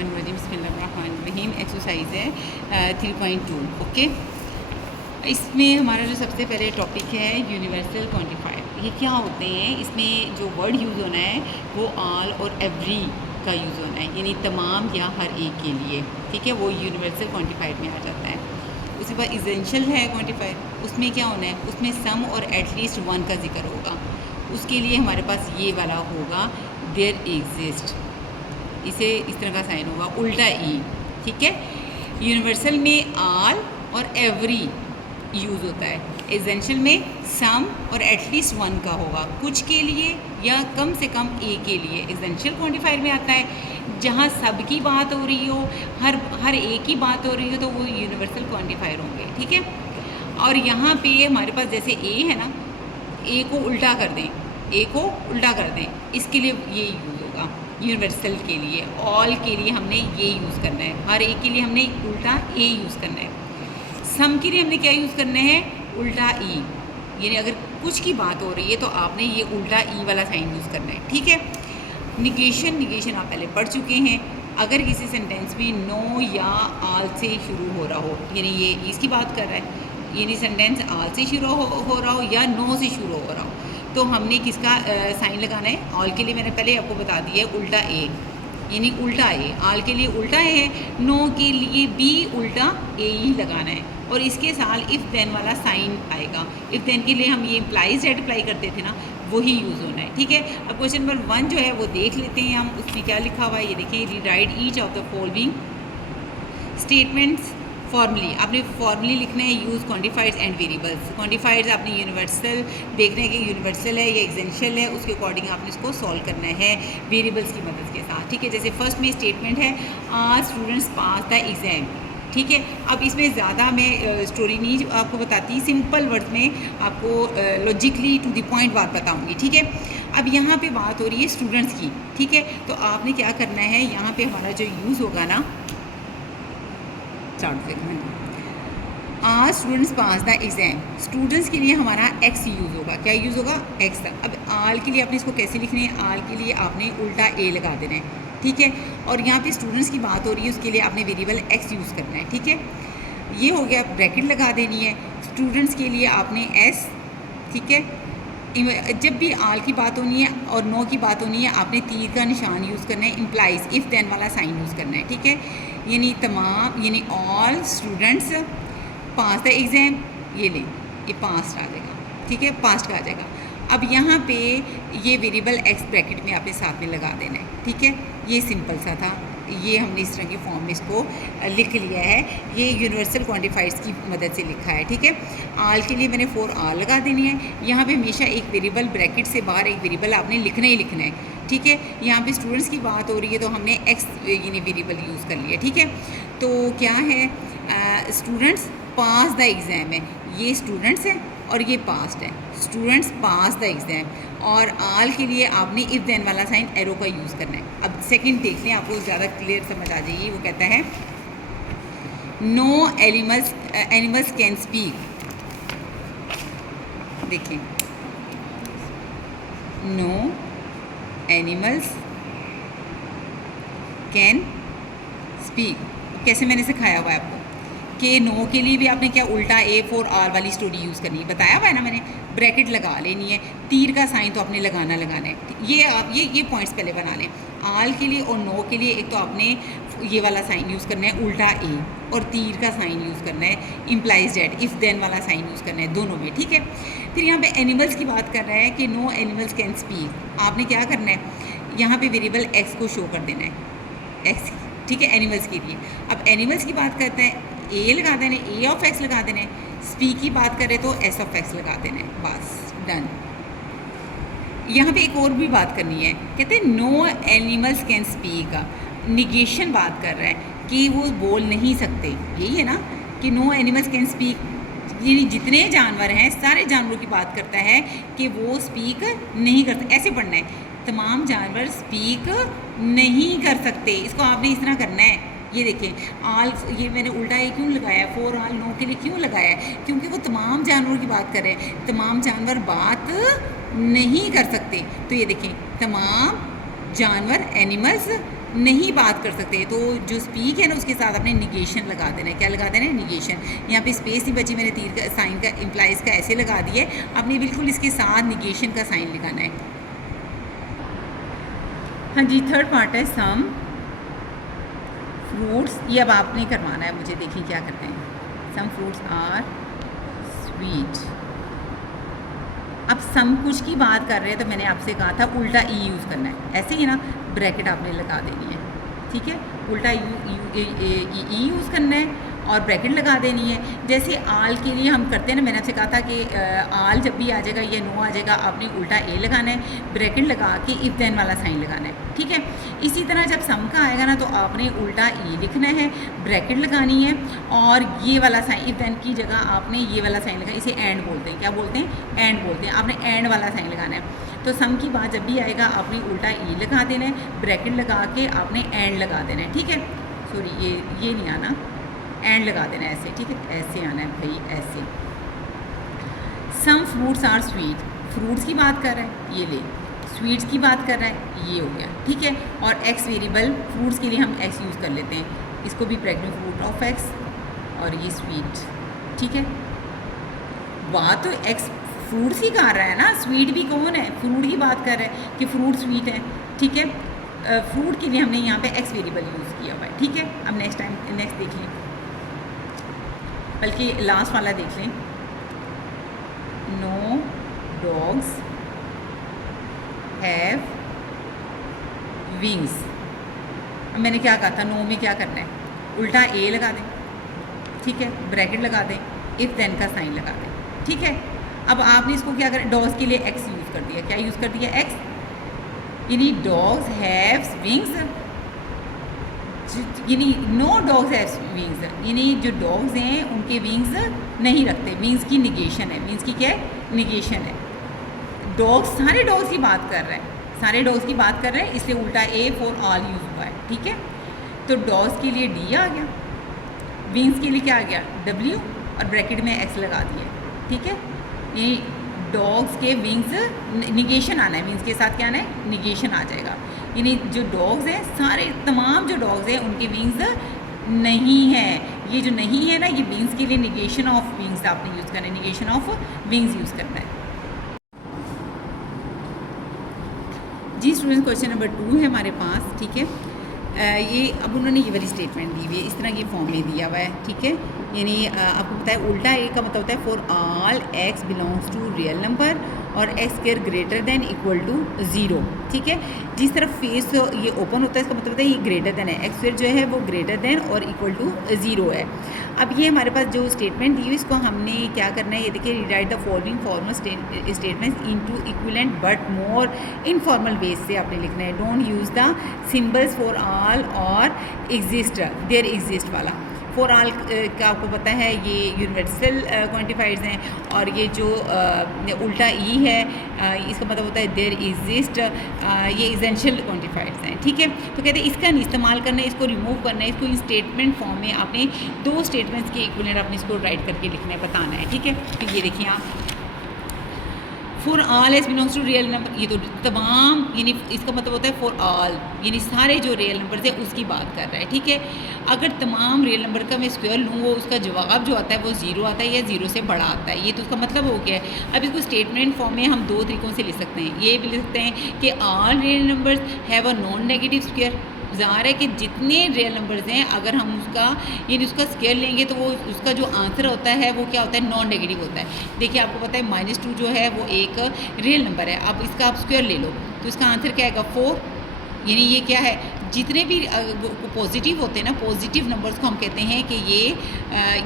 मिनशाइतानिर्रजीम बिस्मिल्लाहिर्रहमानिर्रहीम। एक्सरसाइज है 3.2। ओके, इसमें हमारा जो सबसे पहले टॉपिक है यूनिवर्सल क्वांटिफायर। ये क्या होते हैं? इसमें जो वर्ड यूज़ होना है वो ऑल और एवरी का यूज़ होना है, यानी तमाम या हर एक के लिए। ठीक है, वो यूनिवर्सल क्वांटिफायर में आ जाता है। उसके बाद इसेंशियल है क्वांटिफायर, उसमें क्या होना है? उसमें सम और एटलीस्ट वन का जिक्र होगा। उसके लिए हमारे पास ये वाला होगा देयर एग्जिस्ट, इसे इस तरह का साइन होगा उल्टा ई। ठीक है, यूनिवर्सल में ऑल और एवरी यूज़ होता है। एसेंशियल में सम और एटलीस्ट वन का होगा, कुछ के लिए या कम से कम ए के लिए एसेंशियल क्वांटिफायर में आता है। जहाँ सब की बात हो रही हो, हर एक की बात हो रही हो, तो वो यूनिवर्सल क्वांटिफायर होंगे। ठीक है, और यहाँ पे हमारे पास जैसे ए है ना, ए को उल्टा कर दें, ए को उल्टा कर दें, इसके लिए ये यूज़ होगा। यूनिवर्सल के लिए, ऑल के लिए हमने ये यूज़ करना है, हर एक के लिए हमने उल्टा ए यूज़ करना है। सम के लिए हमने क्या यूज़ करना है? उल्टा ई। यानी अगर कुछ की बात हो रही है तो आपने ये उल्टा ई वाला साइन यूज़ करना है। ठीक है, निगेशन आप पहले पढ़ चुके हैं। अगर किसी सेंटेंस में नो या आल से शुरू हो रहा हो, यानी ये इसकी बात कर रहा है, यानी सेंटेंस आल से शुरू हो रहा हो या नो से शुरू हो रहा हो, तो हमने किसका साइन लगाना है? ऑल के लिए मैंने पहले आपको बता दिया है उल्टा ए, यानी उल्टा ए। ऑल के लिए उल्टा ए है, नो के लिए भी उल्टा ए ही लगाना है, और इसके साथ इफ़ देन वाला साइन आएगा। इफ़ देन के लिए हम ये इम्प्लाइज डेट अप्लाई करते थे ना, वही यूज़ होना है। ठीक है, अब क्वेश्चन नंबर 1 जो है वो देख लेते हैं हम। उसमें क्या लिखा हुआ है ये देखें, rewrite each of the following statements formally. आपने फॉर्मली लिखना है use quantifiers and variables. Quantifiers आपने यूनिवर्सल देखना है कि यूनिवर्सल है या एसेंशियल है, उसके अकॉर्डिंग आपने इसको सॉल्व करना है वेरिएबल्स की मदद के साथ। ठीक है, जैसे फर्स्ट में स्टेटमेंट है आज स्टूडेंट्स पास द एग्ज़ाम। ठीक है, अब इसमें ज़्यादा मैं स्टोरी नहीं आपको बताती, सिंपल वर्ड में आपको लॉजिकली टू द पॉइंट बात बताऊंगी। ठीक है, अब यहाँ पे बात हो रही है स्टूडेंट्स की। ठीक है, तो आपने क्या करना है, यहाँ पे हमारा जो यूज़ होगा ना, आज students pass the exam, students के लिए हमारा एक्स यूज़ होगा। क्या यूज़ होगा? एक्स। अब आल के लिए आपने इसको कैसे लिखना है? आल के लिए आपने उल्टा ए लगा देना है। ठीक है, और यहाँ पे स्टूडेंट्स की बात हो रही है, उसके लिए आपने वेरिएबल एक्स यूज़ करना है। ठीक है, ये हो गया, ब्रैकेट लगा देनी है। स्टूडेंट्स के लिए आपने एस। ठीक है, जब भी आल की बात होनी है और नो की बात होनी है, आपने तीर का निशान यूज़ करना है, इम्प्लाइज इफ़ देन वाला साइन यूज़ करना है। ठीक है, यानी तमाम, यानी all students pass the exam, ये लें, ये पास्ट आ जाएगा। ठीक है, पास्ट का आ जाएगा। अब यहाँ पे ये वेरिएबल एक्स ब्रैकेट में आपने साथ में लगा देना है। ठीक है, ये सिंपल सा था, ये हमने इस तरह की फॉर्म में इसको लिख लिया है। ये यूनिवर्सल क्वांटिफायर्स की मदद से लिखा है। ठीक है, आल के लिए मैंने 4 आल लगा देनी है। यहाँ पे हमेशा एक वेरिएबल ब्रैकेट से बाहर एक वेरिएबल आपने लिखना ही लिखना है। ठीक है, यहाँ पे स्टूडेंट्स की बात हो रही है तो हमने एक्स यानी वेरिएबल यूज़ कर लिया। ठीक है, तो क्या है, स्टूडेंट्स पास द एग्ज़ाम है, ये स्टूडेंट्स है और ये पास्ट है, स्टूडेंट्स पास द एग्ज़ाम। और आल के लिए आपने इफ़ देन वाला साइन एरो का यूज़ करना है। अब सेकंड देखते हैं, आपको ज़्यादा क्लियर समझ आ जाएगी। वो कहता है नो एनिमल्स कैन स्पीक। देखें, नो एनिमल्स कैन स्पीक। कैसे मैंने सिखाया हुआ है आपको कि नो के लिए भी आपने क्या उल्टा ए फॉर आर वाली स्टोरी यूज़ करनी है, बताया हुआ है ना मैंने। ब्रैकेट लगा लेनी है, तीर का साइन तो आपने लगाना है। ये आप ये पॉइंट्स पहले बना लें। आल के लिए और नो के लिए एक तो आपने ये वाला साइन यूज़ करना है उल्टा ए, और तीर का साइन यूज़ करना है इम्प्लाइज डेट, इफ़ देन वाला साइन यूज़ करना है दोनों में। ठीक है, फिर यहाँ पे एनिमल्स की बात कर रहा है कि नो एनिमल्स कैन स्पीक। आपने क्या करना है, यहाँ पे वेरिएबल एक्स को शो कर देना है, एक्स। ठीक है, एनिमल्स के लिए। अब एनिमल्स की बात करते हैं, ए लगा देने, ए ऑफ एक्स लगा देने। स्पीक की बात करें तो एस ऑफ एक्स लगा देने, बस डन। यहाँ पे एक और भी बात करनी है, कहते हैं no animals can speak. Negation बात कर रहा है कि वो बोल नहीं सकते, यही है ना कि नो एनिमल्स कैन स्पीक, यानी जितने जानवर हैं सारे जानवरों की बात करता है कि वो स्पीक नहीं करते। ऐसे पढ़ना है, तमाम जानवर स्पीक नहीं कर सकते। इसको आपने इस तरह करना है। ये देखें, आल, ये मैंने उल्टा ये क्यों लगाया, 4 आल नो के लिए क्यों लगाया है? क्योंकि वो तमाम जानवरों की बात कर रहे हैं, तमाम जानवर बात नहीं कर सकते। तो ये देखें, तमाम जानवर एनिमल्स नहीं बात कर सकते, तो जो स्पीक है ना उसके साथ आपने निगेशन लगा देना है। क्या लगा देना है? निगेशन। यहाँ पे स्पेस नहीं बची, मैंने तीर का साइन का इम्प्लाइज का ऐसे लगा दिए, आपने बिल्कुल इसके साथ निगेशन का साइन लगाना है। हाँ जी, थर्ड पार्ट है सम फ्रूट्स। ये अब आपने करवाना है मुझे, देखिए क्या करते हैं। Some fruits are sweet. अब सम कुछ की बात कर रहे हैं तो मैंने आपसे कहा था उल्टा ई यूज़ करना है, ऐसे ही ना ब्रैकेट आपने लगा देनी है, ठीक है। उल्टा ई यूज़ करना है और ब्रैकेट लगा देनी है। जैसे आल के लिए हम करते हैं ना, मैंने आपसे कहा था कि आल जब भी आ जाएगा या नो आ जाएगा आपने उल्टा ए लगाना है, ब्रैकेट लगा के इफ देन वाला साइन लगाना है, ठीक है। इसी तरह जब सम का आएगा ना तो आपने उल्टा ई लिखना है, ब्रैकेट लगानी है और ये वाला साइन इफ देन की जगह आपने ये वाला साइन लगाना। इसे एंड बोलते हैं, क्या बोलते हैं? एंड बोलते हैं। आपने एंड वाला साइन लगाना है। तो सम की बात जब भी आएगा आपने उल्टा ई लगा देना है, ब्रैकेट लगा के आपने एंड लगा देना है, ठीक है। सॉरी, ये नहीं आना, एंड लगा देना है ऐसे, ठीक है। ऐसे आना है भाई, ऐसे। Some fruits are sweet, fruits की बात कर रहा है, ये ले। स्वीट्स की बात कर रहा है, ये हो गया, ठीक है। और एक्स वेरिएबल फ्रूट्स के लिए हम एक्स यूज़ कर लेते हैं, इसको भी प्रेग्नेंट फ्रूट ऑफ एक्स और ये स्वीट, ठीक है। बात तो एक्स फ्रूट्स ही कर रहा है ना, स्वीट भी कौन है? फ्रूट की बात कर रहा है कि फ्रूट स्वीट है, ठीक है। फ्रूट के लिए हमने यहाँ पे एक्स वेरिएबल यूज़ किया हुआ है, ठीक है। अब नेक्स्ट देख लें, बल्कि लास्ट वाला देख लें। No dogs have wings. अब मैंने क्या कहा था, नो में क्या करना है? उल्टा ए लगा दें, ठीक है, ब्रैकेट लगा दें, इफ देन का साइन लगा दें, ठीक है। अब आपने इसको क्या करें, डॉग्स के लिए एक्स यूज़ कर दिया। क्या यूज़ कर दिया? एक्स। यानी डॉग्स हैव विंग्स, यानी नो डॉग्स हैव विंग्स, यानी जो डॉग्स हैं उनके विंग्स नहीं रखते। विंग्स की निगेशन है, विंग्स की क्या है? निगेशन है। डॉग्स, सारे डॉग्स की बात कर रहे हैं, सारे डॉग्स की बात कर रहे हैं, इसलिए उल्टा ए फॉर ऑल यूज हुआ है, ठीक है। तो डॉग्स के लिए डी आ गया, विंग्स के लिए क्या आ गया? डब्ल्यू, और ब्रैकेट में एक्स लगा दिया, ठीक है। ये डॉग्स के विंग्स निगेशन आना है, विंग्स के साथ क्या आना है? निगेशन आ जाएगा। यानी जो डॉग्स हैं, सारे तमाम जो डॉग्स हैं उनके विंग्स नहीं है। ये जो नहीं है ना, ये विंग्स के लिए निगेशन ऑफ विंग्स आपने यूज़ करना है, निगेशन ऑफ विंग्स यूज़ करना है। जी स्टूडेंट्स, क्वेश्चन नंबर 2 है हमारे पास, ठीक है। ये अब उन्होंने ये वाली स्टेटमेंट दी हुई है, इस तरह ये फॉर्म में दिया हुआ है, ठीक है। यानी आपको पता है उल्टा ए का मतलब होता है for all x belongs to real number और x square greater than equal to 0, ठीक है। जिस तरफ फेस ये ओपन होता है इसका मतलब होता है ये ग्रेटर देन है, एक्स स्क्वायर जो है वो ग्रेटर देन और इक्वल टू 0 है। अब ये हमारे पास जो स्टेटमेंट दी हुई इसको हमने क्या करना है, ये देखिए, rewrite the following formal statements into equivalent but more informal ways से आपने लिखना है। Don't use the symbols for all और एग्जिस्ट, देयर एग्जिस्ट वाला। फॉर ऑल का आपको पता है ये यूनिवर्सल क्वांटिफायर्स हैं, और ये जो उल्टा ई है इसका मतलब होता है देयर एग्जिस्ट, ये एसेंशियल क्वांटिफायर्स हैं, ठीक है। तो कहते हैं इसका नहीं इस्तेमाल करना है, इसको रिमूव करना है, इसको इन स्टेटमेंट फॉर्म में आपने 2 स्टेटमेंट्स के इक्विवेलेंट आपने इसको राइट करके लिखना है, बताना है, ठीक है। तो ये देखिए आप, for all s belongs to real number, ये तो तमाम, यानी इसका मतलब होता है फॉर ऑल, यानी सारे जो रियल नंबर्स है उसकी बात कर रहा है, ठीक है। अगर तमाम रियल नंबर का मैं स्क्वायर लूँ, वो उसका जवाब जो आता है वो 0 आता है या 0 से बड़ा आता है, ये तो उसका मतलब हो गया है। अब इसको स्टेटमेंट फॉर्म में हम 2 तरीक़ों से लिख सकते हैं। ये भी लिख सकते हैं कि all real numbers have a non negative square. ज़ाहिर है कि जितने रियल नंबर्स हैं अगर हम उसका यानी उसका स्क्वायर लेंगे तो वो उसका जो आंसर होता है वो क्या होता है? नॉन नेगेटिव होता है। देखिए आपको पता है -2 जो है वो एक रियल नंबर है, अब इसका आप स्क्वायर ले लो तो इसका आंसर क्या आएगा? 4। यानी ये क्या है? जितने भी पॉजिटिव होते हैं ना, पॉजिटिव नंबर्स को हम कहते हैं कि ये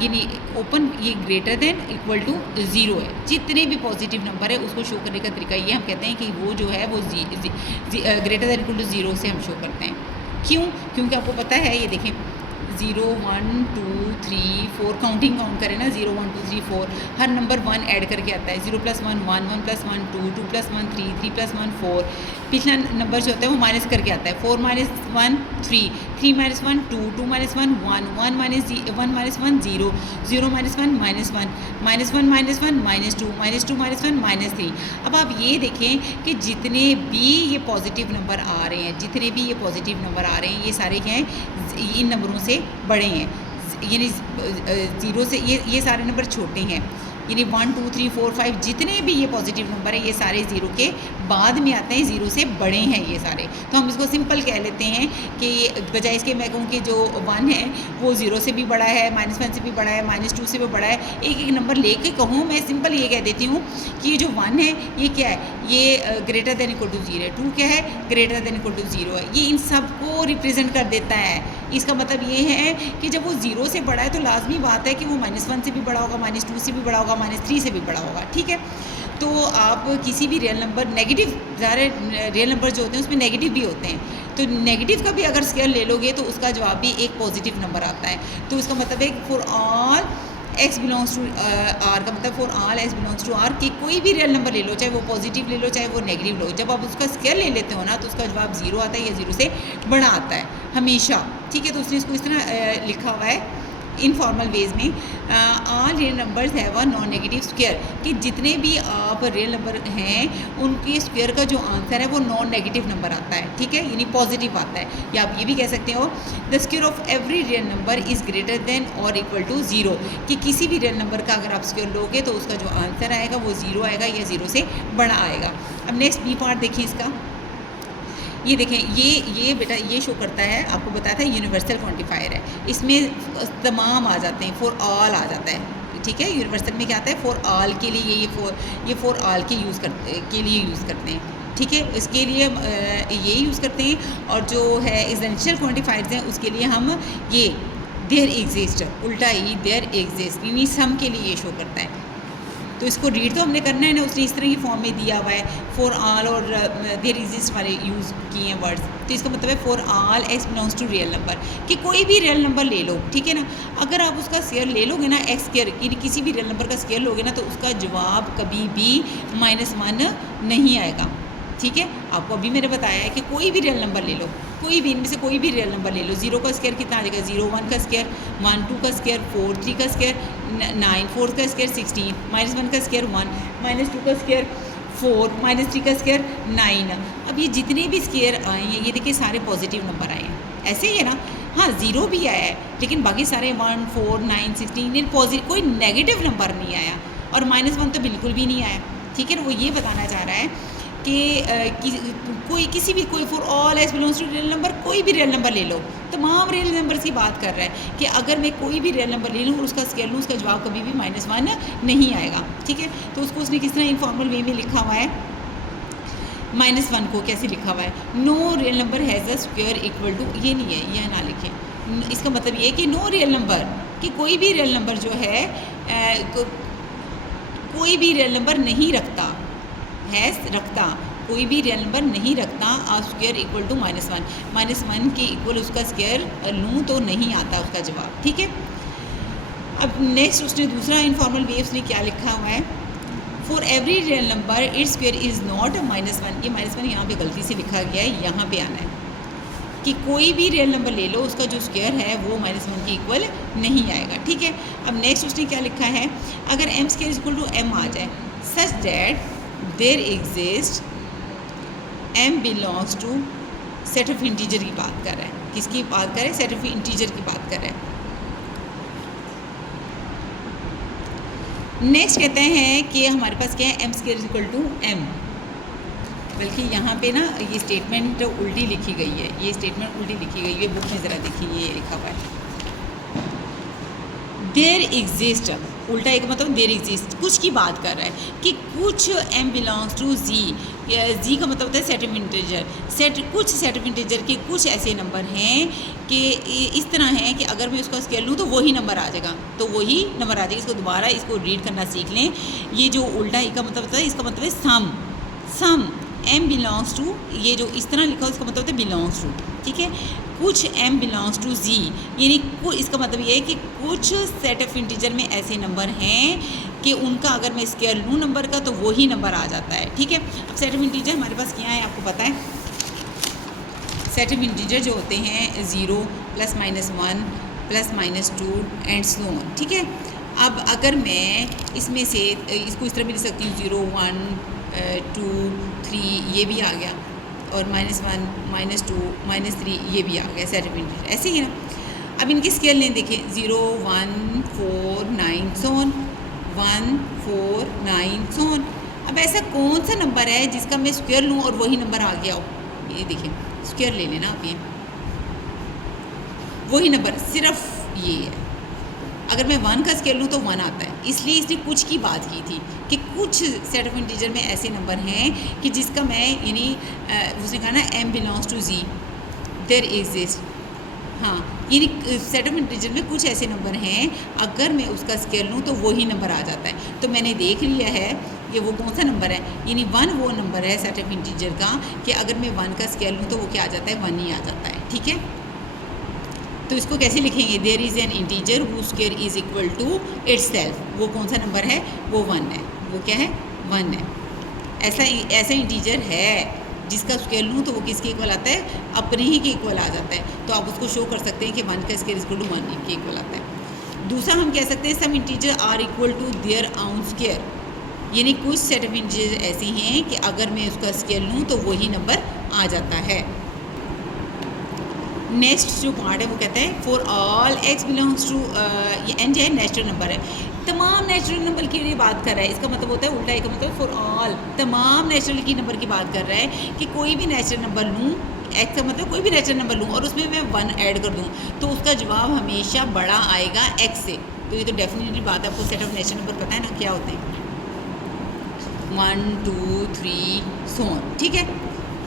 यानी ओपन ये ग्रेटर देन इक्वल टू 0 है। जितने भी पॉजिटिव नंबर है उसको शो करने का तरीका ये हम कहते हैं कि वो जो है वो ग्रेटर देन इक्वल टू 0 से हम शो करते हैं। क्यों? क्योंकि आपको पता है, ये देखें 0 1 2 3 4 काउंटिंग काउंट करें ना, 0 1 2 3 4 हर नंबर 1 ऐड करके आता है। 0 + 1 1 1 + 1 2 2 + 1 3 3 + 1 4, पिछला नंबर जो होता है वो माइनस करके आता है। 4 - 1 3, 3 - 1 2, 2 - 1 1, 1 - 1 -1 0, 0 - 1 -1, -1 -1 -1 -2, -2 -1 -3। अब आप ये देखें कि जितने भी ये पॉजिटिव नंबर आ रहे हैं, जितने भी ये पॉजिटिव नंबर आ रहे हैं, ये सारे क्या हैं, इन नंबरों से बड़े हैं, यानी ज़ीरो से ये सारे नंबर छोटे हैं, यानी 1 2 3 4 5 जितने भी ये पॉजिटिव नंबर है ये सारे ज़ीरो के बाद में आते हैं, ज़ीरो से बड़े हैं ये सारे। तो हम इसको सिंपल कह लेते हैं कि बजाय इसके मैं कहूँ कि जो 1 है वो ज़ीरो से भी बड़ा है, -1 से भी बड़ा है, -2 से भी बड़ा है। एक एक नंबर लेके कहूँ, मैं सिंपल ये कह देती हूँ कि ये जो 1 है ये क्या है, ये ग्रेटर देन इक्वल टू 0 है। 2 क्या है, ग्रेटर देन इक्वल टू 0 है। ये इन सबको रिप्रेजेंट कर देता है। इसका मतलब ये है कि जब वो 0 से बड़ा है तो लाजमी बात है कि वो -1 से भी बड़ा होगा, -2 से भी बड़ा होगा, -3 से भी बड़ा होगा, ठीक है। तो आप किसी भी रियल नंबर, नेगेटिव, ज़ाहिर रियल नंबर जो होते हैं उसमें नेगेटिव भी होते हैं, तो नेगेटिव का भी अगर स्केयर ले लोगे तो उसका जवाब भी एक पॉजिटिव नंबर आता है। तो इसका मतलब है for all x belongs to r का मतलब for all x belongs to r कि कोई भी रियल नंबर ले लो, चाहे वो पॉजिटिव ले लो चाहे वो नेगेटिव लो, जब आप उसका स्केयर ले लेते हो ना तो उसका जवाब 0 आता है या 0 से बड़ा आता है हमेशा, ठीक है। तो उसने इसको इस तरह लिखा हुआ है इनफॉर्मल वेज में, all real numbers have a non negative square, कि जितने भी आप रियल नंबर हैं उनके स्क्वायर का जो आंसर है वो नॉन नेगेटिव नंबर आता है, ठीक है, यानी पॉजिटिव आता है। या आप ये भी कह सकते हो the square of every real number is greater than और इक्वल टू 0, कि किसी भी रियल नंबर का अगर आप स्क्वायर लोगे तो उसका जो आंसर आएगा वो 0 आएगा या 0 से बड़ा आएगा। अब नेक्स्ट बी पार्ट देखिए इसका, ये देखें, ये बेटा ये शो करता है, आपको बताया था यूनिवर्सल क्वांटिफायर है, इसमें तमाम आ जाते हैं, फॉर ऑल आ जाता है, ठीक है। यूनिवर्सल में क्या आता है, फॉर ऑल के लिए, ये फॉर ऑल के लिए यूज़ करते हैं, ठीक है, इसके लिए ये यूज़ करते हैं। और जो है एसेंशियल क्वांटिफायर्स हैं उसके लिए हम ये देयर एग्जिस्ट, उल्टा ही देयर एग्जिस्ट, यानी सम के लिए ये शो करता है। तो इसको रीड तो हमने करना है ना, उसने इस तरह की फॉर्म में दिया हुआ है, फॉर ऑल और देयर एग्जिस्ट वाले यूज़ किए हैं वर्ड्स। तो इसका मतलब है for all x belongs to real number, कि कोई भी रियल नंबर ले लो, ठीक है ना, अगर आप उसका स्क्वायर ले लोगे ना, x स्क्वायर, यानी किसी भी रियल नंबर का स्क्वायर लोगे ना तो उसका जवाब कभी भी -1 नहीं आएगा, ठीक है। आपको अभी मैंने बताया है कि कोई भी रियल नंबर ले लो, कोई भी इनमें से कोई भी रियल नंबर ले लो, 0 का स्क्वायर कितना आ जाएगा, 0 1 का स्क्वायर, 1 2 का स्क्वायर, 4 3 का स्क्वायर, 9 4 का स्क्वायर 16, -1 का स्क्वायर 1, -2 का स्क्वायर 4, -3 का स्क्वायर 9। अब ये जितने भी स्क्वायर आए हैं ये देखिए सारे पॉजिटिव नंबर आए हैं, ऐसे ही है ना। हाँ, 0 भी आया है लेकिन बाकी सारे 1 4 9 16 पॉजिटिव, कोई नेगेटिव नंबर नहीं आया, और -1 तो बिल्कुल भी नहीं आया, ठीक है। वो ये बताना चाह रहा है कि कोई for all x belongs to real number, कोई भी रियल नंबर ले लो, तमाम रियल नंबर्स की बात कर रहा है कि अगर मैं कोई भी रियल नंबर ले लूँ और उसका स्क्वायर लूँ उसका जवाब कभी भी -1 नहीं आएगा, ठीक है। तो उसको उसने किस तरह इनफॉर्मल वे में लिखा हुआ है, -1 को कैसे लिखा हुआ है, no real number has a square equal to, ये नहीं है, यह ना लिखें, इसका मतलब ये है कि नो रियल नंबर, कि कोई भी रियल नंबर जो है कोई भी रियल नंबर नहीं रखता, रखता, कोई भी रियल नंबर नहीं रखता और स्क्वायर इक्वल टू -1 के इक्वल उसका स्क्वायर लूँ तो नहीं आता उसका जवाब, ठीक है। अब नेक्स्ट उसने दूसरा इनफॉर्मल वे उसने क्या लिखा हुआ है, for every real number its square is not -1, ये -1 यहाँ पे गलती से लिखा गया है, यहाँ पे आना है कि कोई भी रियल नंबर ले लो उसका जो स्क्वायर है वो -1 के इक्वल नहीं आएगा, ठीक है। अब नेक्स्ट उसने क्या लिखा है, अगर m square equal to m आ जाए such that there exist m belongs to set of integer की बात कर रहा है, किसकी बात कर रहे हैं, सेट ऑफ इंटीजर की बात कर रहे हैं। नेक्स्ट कहते हैं कि हमारे पास क्या है, m square equal to m, बल्कि यहाँ पे ना ये स्टेटमेंट उल्टी लिखी गई है, ये स्टेटमेंट उल्टी लिखी गई है, बुक में ज़रा देखिए ये लिखा हुआ है देयर एग्जिस्ट, उल्टा एक मतलब देयर एग्जिस्ट, कुछ की बात कर रहा है कि कुछ m बिलोंग्स टू z का मतलब होता है सेट ऑफ इंटीजर, कुछ सेट ऑफ इंटीजर के कुछ ऐसे नंबर हैं कि इस तरह हैं कि अगर मैं उसका स्केयर लूँ तो वही नंबर आ जाएगा, तो वही नंबर आ जाएगा। इसको दोबारा इसको रीड करना सीख लें, ये जो उल्टा का मतलब होता है, इसका मतलब है सम m बिलोंग्स टू, ये जो इस तरह लिखा हो इसका मतलब होता है बिलोंग्स टू, ठीक है। कुछ m बिलोंग्स टू z, यानी इसका मतलब ये है कि कुछ सेट ऑफ इंटीजर में ऐसे नंबर हैं कि उनका अगर मैं स्क्वायर लूँ नंबर का तो वही नंबर आ जाता है। ठीक है, अब सेट ऑफ इंटीजर हमारे पास क्या है आपको पता है। सेट ऑफ इंटीजर जो होते हैं 0 +- 1 +- 2 एंड सो ऑन। ठीक है, अब अगर मैं इसमें से इसको इस तरह भी लिख सकती हूँ 0 1 2 3 ये भी आ गया, और -1 -2 -3 ये भी आ गया सेट ऑफ इंटीजर, ऐसे ही ना। अब इनके स्केल लें, देखें 0 1 4 9 सो ऑन, 1 4 9 सो ऑन। अब ऐसा कौन सा नंबर है जिसका मैं स्क्वायर लूँ और वही नंबर आ गया हो? ये देखें, स्क्वायर ले लेना आप, ये वही नंबर सिर्फ ये है। अगर मैं 1 का स्केल लूँ तो 1 आता है, इसलिए इसने कुछ की बात की थी कि कुछ सेट ऑफ इंटीजर में ऐसे नंबर हैं कि जिसका मैं यानी उसने कहा ना m belongs to z there exist. हाँ, यानी सेट ऑफ इंटीजर में कुछ ऐसे नंबर हैं अगर मैं उसका स्केल लूँ तो वही नंबर आ जाता है। तो मैंने देख लिया है ये वो कौन सा नंबर है, यानी 1 वो नंबर है सेट ऑफ इंटीजर का कि अगर मैं 1 का स्केल लूँ तो वो क्या आ जाता है, 1 ही आ जाता है। ठीक है, तो इसको कैसे लिखेंगे, there is an integer whose square is equal to itself. वो कौन सा नंबर है, वो 1 है। वो क्या है, 1 है। ऐसा इंटीजर है जिसका स्क्वायर लूँ तो वो किसके इक्वल आता है, अपने ही के इक्वल आ जाता है। तो आप उसको शो कर सकते हैं कि 1 का स्क्वायर इक्वल टू 1 के इक्वल आता है। दूसरा हम कह सकते हैं some integer are equal to their own square, यानी कुछ सेट ऑफ इंटीजर ऐसे हैं कि अगर मैं उसका स्क्वायर लूँ तो वही नंबर आ जाता है। नेक्स्ट जो पार्ट है वो कहता है for all x belongs to N जो है नेचुरल नंबर है, तमाम नेचुरल नंबर की लिए बात कर रहा है। इसका मतलब होता है उल्टा, एक मतलब फॉर ऑल तमाम नेचुरल की नंबर की बात कर रहा है कि कोई भी नेचुरल नंबर लूँ, x का मतलब कोई भी नेचुरल नंबर लूँ और उसमें मैं 1 ऐड कर दूँ तो उसका जवाब हमेशा बड़ा आएगा x से। तो ये तो डेफिनेटली बात है, आपको सेट ऑफ नेचुरल नंबर पता है ना क्या होते हैं, 1 2 3 सो ऑन। ठीक है,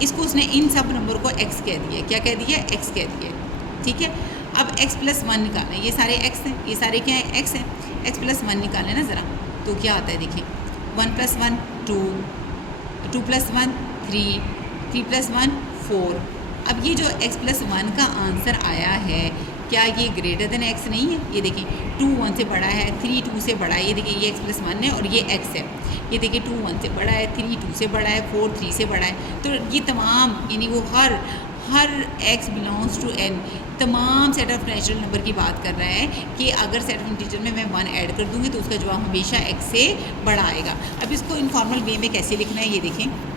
इसको उसने इन सब नंबर को x कह दिया। क्या कह दिया, x कह दिया। ठीक है, अब x + 1 निकालना है, ये सारे x हैं, ये सारे क्या हैं, x हैं। x + 1 निकालें ना ज़रा, तो क्या आता है देखिए, 1 + 1 2 2 + 1 3 3 + 1 4। अब ये जो x + 1 का आंसर आया है क्या ये ग्रेटर देन x नहीं है? ये देखिए 2 1 से बड़ा है, 3 2 से बड़ा है। ये देखिए ये x + 1 है और ये x है। ये देखिए 2 1 से बड़ा है, 3 2 से बड़ा है, 4 3 से बड़ा है। तो ये तमाम यानी वो हर x बिलोंग्स टू n तमाम सेट ऑफ नेचुरल नंबर की बात कर रहा है कि अगर सेट ऑफ इंटीजर में मैं 1 ऐड कर दूंगी तो उसका जवाब हमेशा x से बड़ा आएगा। अब इसको इनफॉर्मल वे में कैसे लिखना है, ये देखें,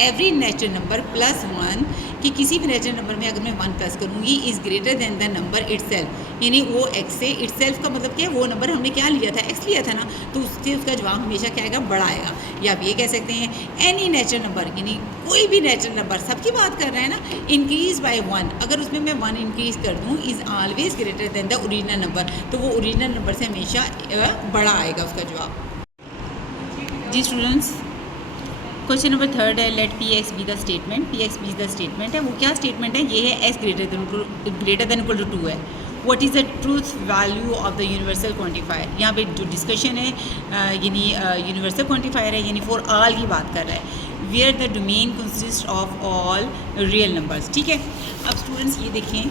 एवरी नेचुरल नंबर +1 कि किसी भी नेचुरल नंबर में अगर मैं 1 प्लस करूँगी is greater than the number itself, यानी वो x से, इटसेल्फ का मतलब क्या है, वो नंबर हमने क्या लिया था, x लिया था ना, तो उससे उसका जवाब हमेशा क्या आएगा, बड़ा आएगा। या आप ये कह सकते हैं एनी नेचुरल नंबर, यानी कोई भी नेचुरल नंबर, सबकी बात कर रहे हैं ना, इंक्रीज बाय 1, अगर उसमें मैं 1 इंक्रीज़ कर दूँ is always greater than the original number, तो वो ओरिजिनल नंबर से हमेशा बड़ा आएगा उसका जवाब। जी स्टूडेंट्स, क्वेश्चन नंबर 3 है, let p x be the statement. P x be the statement है, वो क्या स्टेटमेंट है, ये है s greater than equal to 2 है। What is the truth value of the universal quantifier. यहाँ पे जो डिस्कशन है यानी यूनिवर्सल क्वांटिफायर है, यानी फॉर ऑल की बात कर रहा है। Where the domain consist of all real numbers. ठीक है, अब स्टूडेंट्स ये देखें,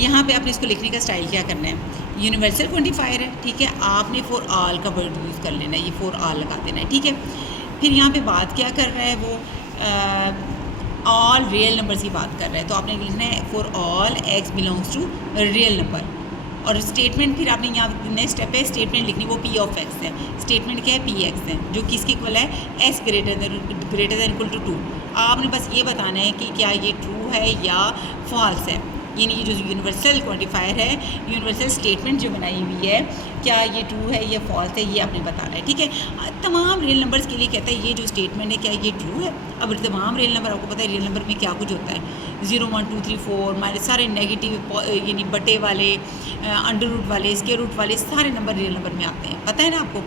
यहाँ पे आपने इसको लिखने का स्टाइल क्या करना है, यूनिवर्सल क्वांटिफायर है, ठीक है, आपने फॉर ऑल का वर्ड यूज़ कर लेना है, ये फॉर ऑल लगा देना है। ठीक है, फिर यहाँ पे बात क्या कर रहा है वो, ऑल रियल नंबर्स की बात कर रहा है, तो आपने लिखना है for all x belongs to real number. और स्टेटमेंट फिर आपने यहाँ नेक्स्ट स्टेप है स्टेटमेंट लिखनी, वो p ऑफ x है। स्टेटमेंट क्या है, px है, जो किसके इक्वल है, s greater than equal to 2। आपने बस ये बताना है कि क्या ये ट्रू है या फॉल्स है, यानी ये जो यूनिवर्सल क्वांटिफायर है, यूनिवर्सल स्टेटमेंट जो बनाई हुई है, क्या ये ट्रू है या फॉल्स है, ये आपने बताना है। ठीक है, तमाम रियल नंबर्स के लिए कहता है ये जो स्टेटमेंट है क्या ये ट्रू है। अब तमाम रियल नंबर, आपको पता है रियल नंबर में क्या कुछ होता है, 0 1 2 3 4 हमारे सारे नेगेटिव यानी बटे वाले, अंडर रूट वाले, स्क्वायर रूट वाले सारे नंबर रियल नंबर में आते हैं, पता है ना आपको।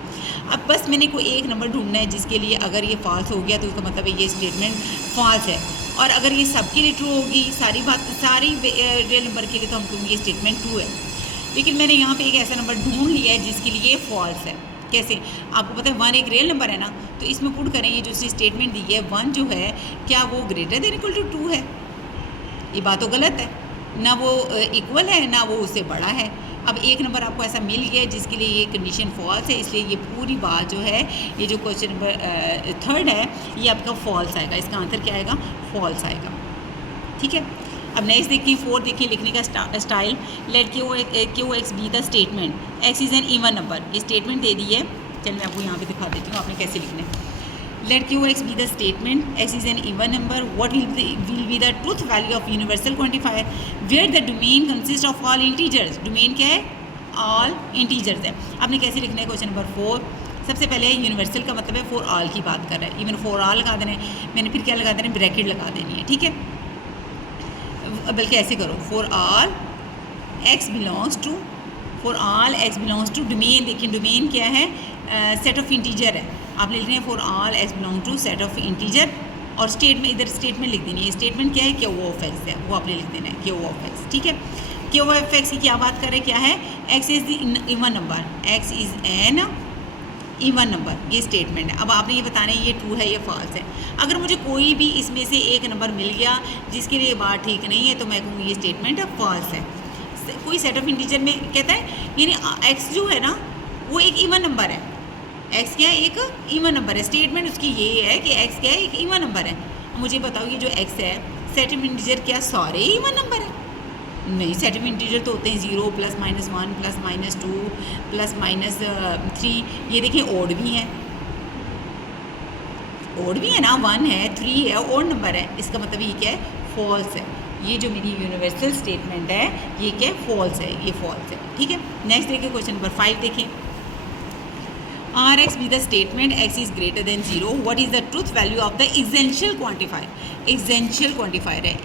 अब बस मैंने कोई एक नंबर ढूंढना है जिसके लिए अगर ये फॉल्स हो गया तो उसका मतलब है ये स्टेटमेंट फॉल्स है, और अगर ये सबके लिए ट्रू होगी, सारी रियल नंबर के लिए, तो हम कहूँगे ये स्टेटमेंट ट्रू है। लेकिन मैंने यहाँ पे एक ऐसा नंबर ढूंढ लिया है जिसके लिए फॉल्स है। कैसे, आपको पता है 1 एक रियल नंबर है ना, तो इसमें पुट करें, ये जो स्टेटमेंट दी है 1 जो है क्या वो ग्रेटर देन इक्वल टू 2 है, ये बात तो गलत है, ना वो इक्वल है ना वो उससे बड़ा है। अब एक नंबर आपको ऐसा मिल गया है जिसके लिए ये कंडीशन फॉल्स है, इसलिए ये पूरी बात जो है, ये जो क्वेश्चन नंबर 3 है ये आपका फॉल्स आएगा। इसका आंसर क्या आएगा? फॉल्स आएगा। ठीक है, अब नेक्स्ट देखिए 4 देखिए लिखने का style. Let q x be the statement x is an even number. ये स्टेटमेंट दे दी है, चल मैं आपको यहाँ पे दिखा देती हूँ आपने कैसे लिखना है। Let q x be the statement x is an even number what will be the truth value of universal quantifier where the domain consist of all integers. Domain क्या है? ऑल इंटीजर्स है। आपने कैसे लिखना है क्वेश्चन नंबर 4? सबसे पहले universal का मतलब है फॉर ऑल की बात कर रहा है, इवन फॉर ऑल लगा देना है, मैंने फिर क्या लगा देना है? ब्रैकेट लगा देनी है। ठीक है, बल्कि ऐसे करो, for all x belongs to, for all x belongs to domain. देखिए डोमेन क्या है? सेट ऑफ इंटीजर है। आप लिख रहे हैं for all x belong to set of integer, और स्टेटमेंट इधर स्टेटमेंट लिख देनी है। स्टेटमेंट क्या है? क्यू ऑफ एक्स है, वो आपने लिख देना है क्यू ऑफ एक्स। ठीक है, क्यू ऑफ एक्स की क्या बात कर रहे हैं? क्या है? X is the even number, x is an even number, ये स्टेटमेंट है। अब आपने ये बताना है ये ट्रू है ये फॉल्स है। अगर मुझे कोई भी इसमें से एक नंबर मिल गया जिसके लिए बात ठीक नहीं है तो मैं कहूँगी ये स्टेटमेंट फॉल्स है। कोई सेट ऑफ इंटीजर में कहता है यानी एक्स जो है ना वो एक इवन नंबर है। एक्स क्या है? एक इवन नंबर है। स्टेटमेंट उसकी ये है कि एक्स क्या है? एक इवन नंबर है। मुझे बताओ ये जो एक्स है सेट ऑफ इंटीजर क्या सारे इवन नंबर है? नहीं, सेट ऑफ इंटीजर तो होते हैं 0 plus minus 1 plus minus 2 plus minus 3। ये देखें ओड भी हैं, ओड भी है ना, 1 है 3 है, ओड नंबर है। इसका मतलब ये क्या है? फॉल्स है। ये जो मेरी यूनिवर्सल स्टेटमेंट है ये क्या है? फॉल्स है, ये फॉल्स है। ठीक है, नेक्स्ट देखिए क्वेश्चन नंबर 5 देखें। R x be the statement x is greater than 0 what is the truth value of the existential quantifier. Existential quantifier है,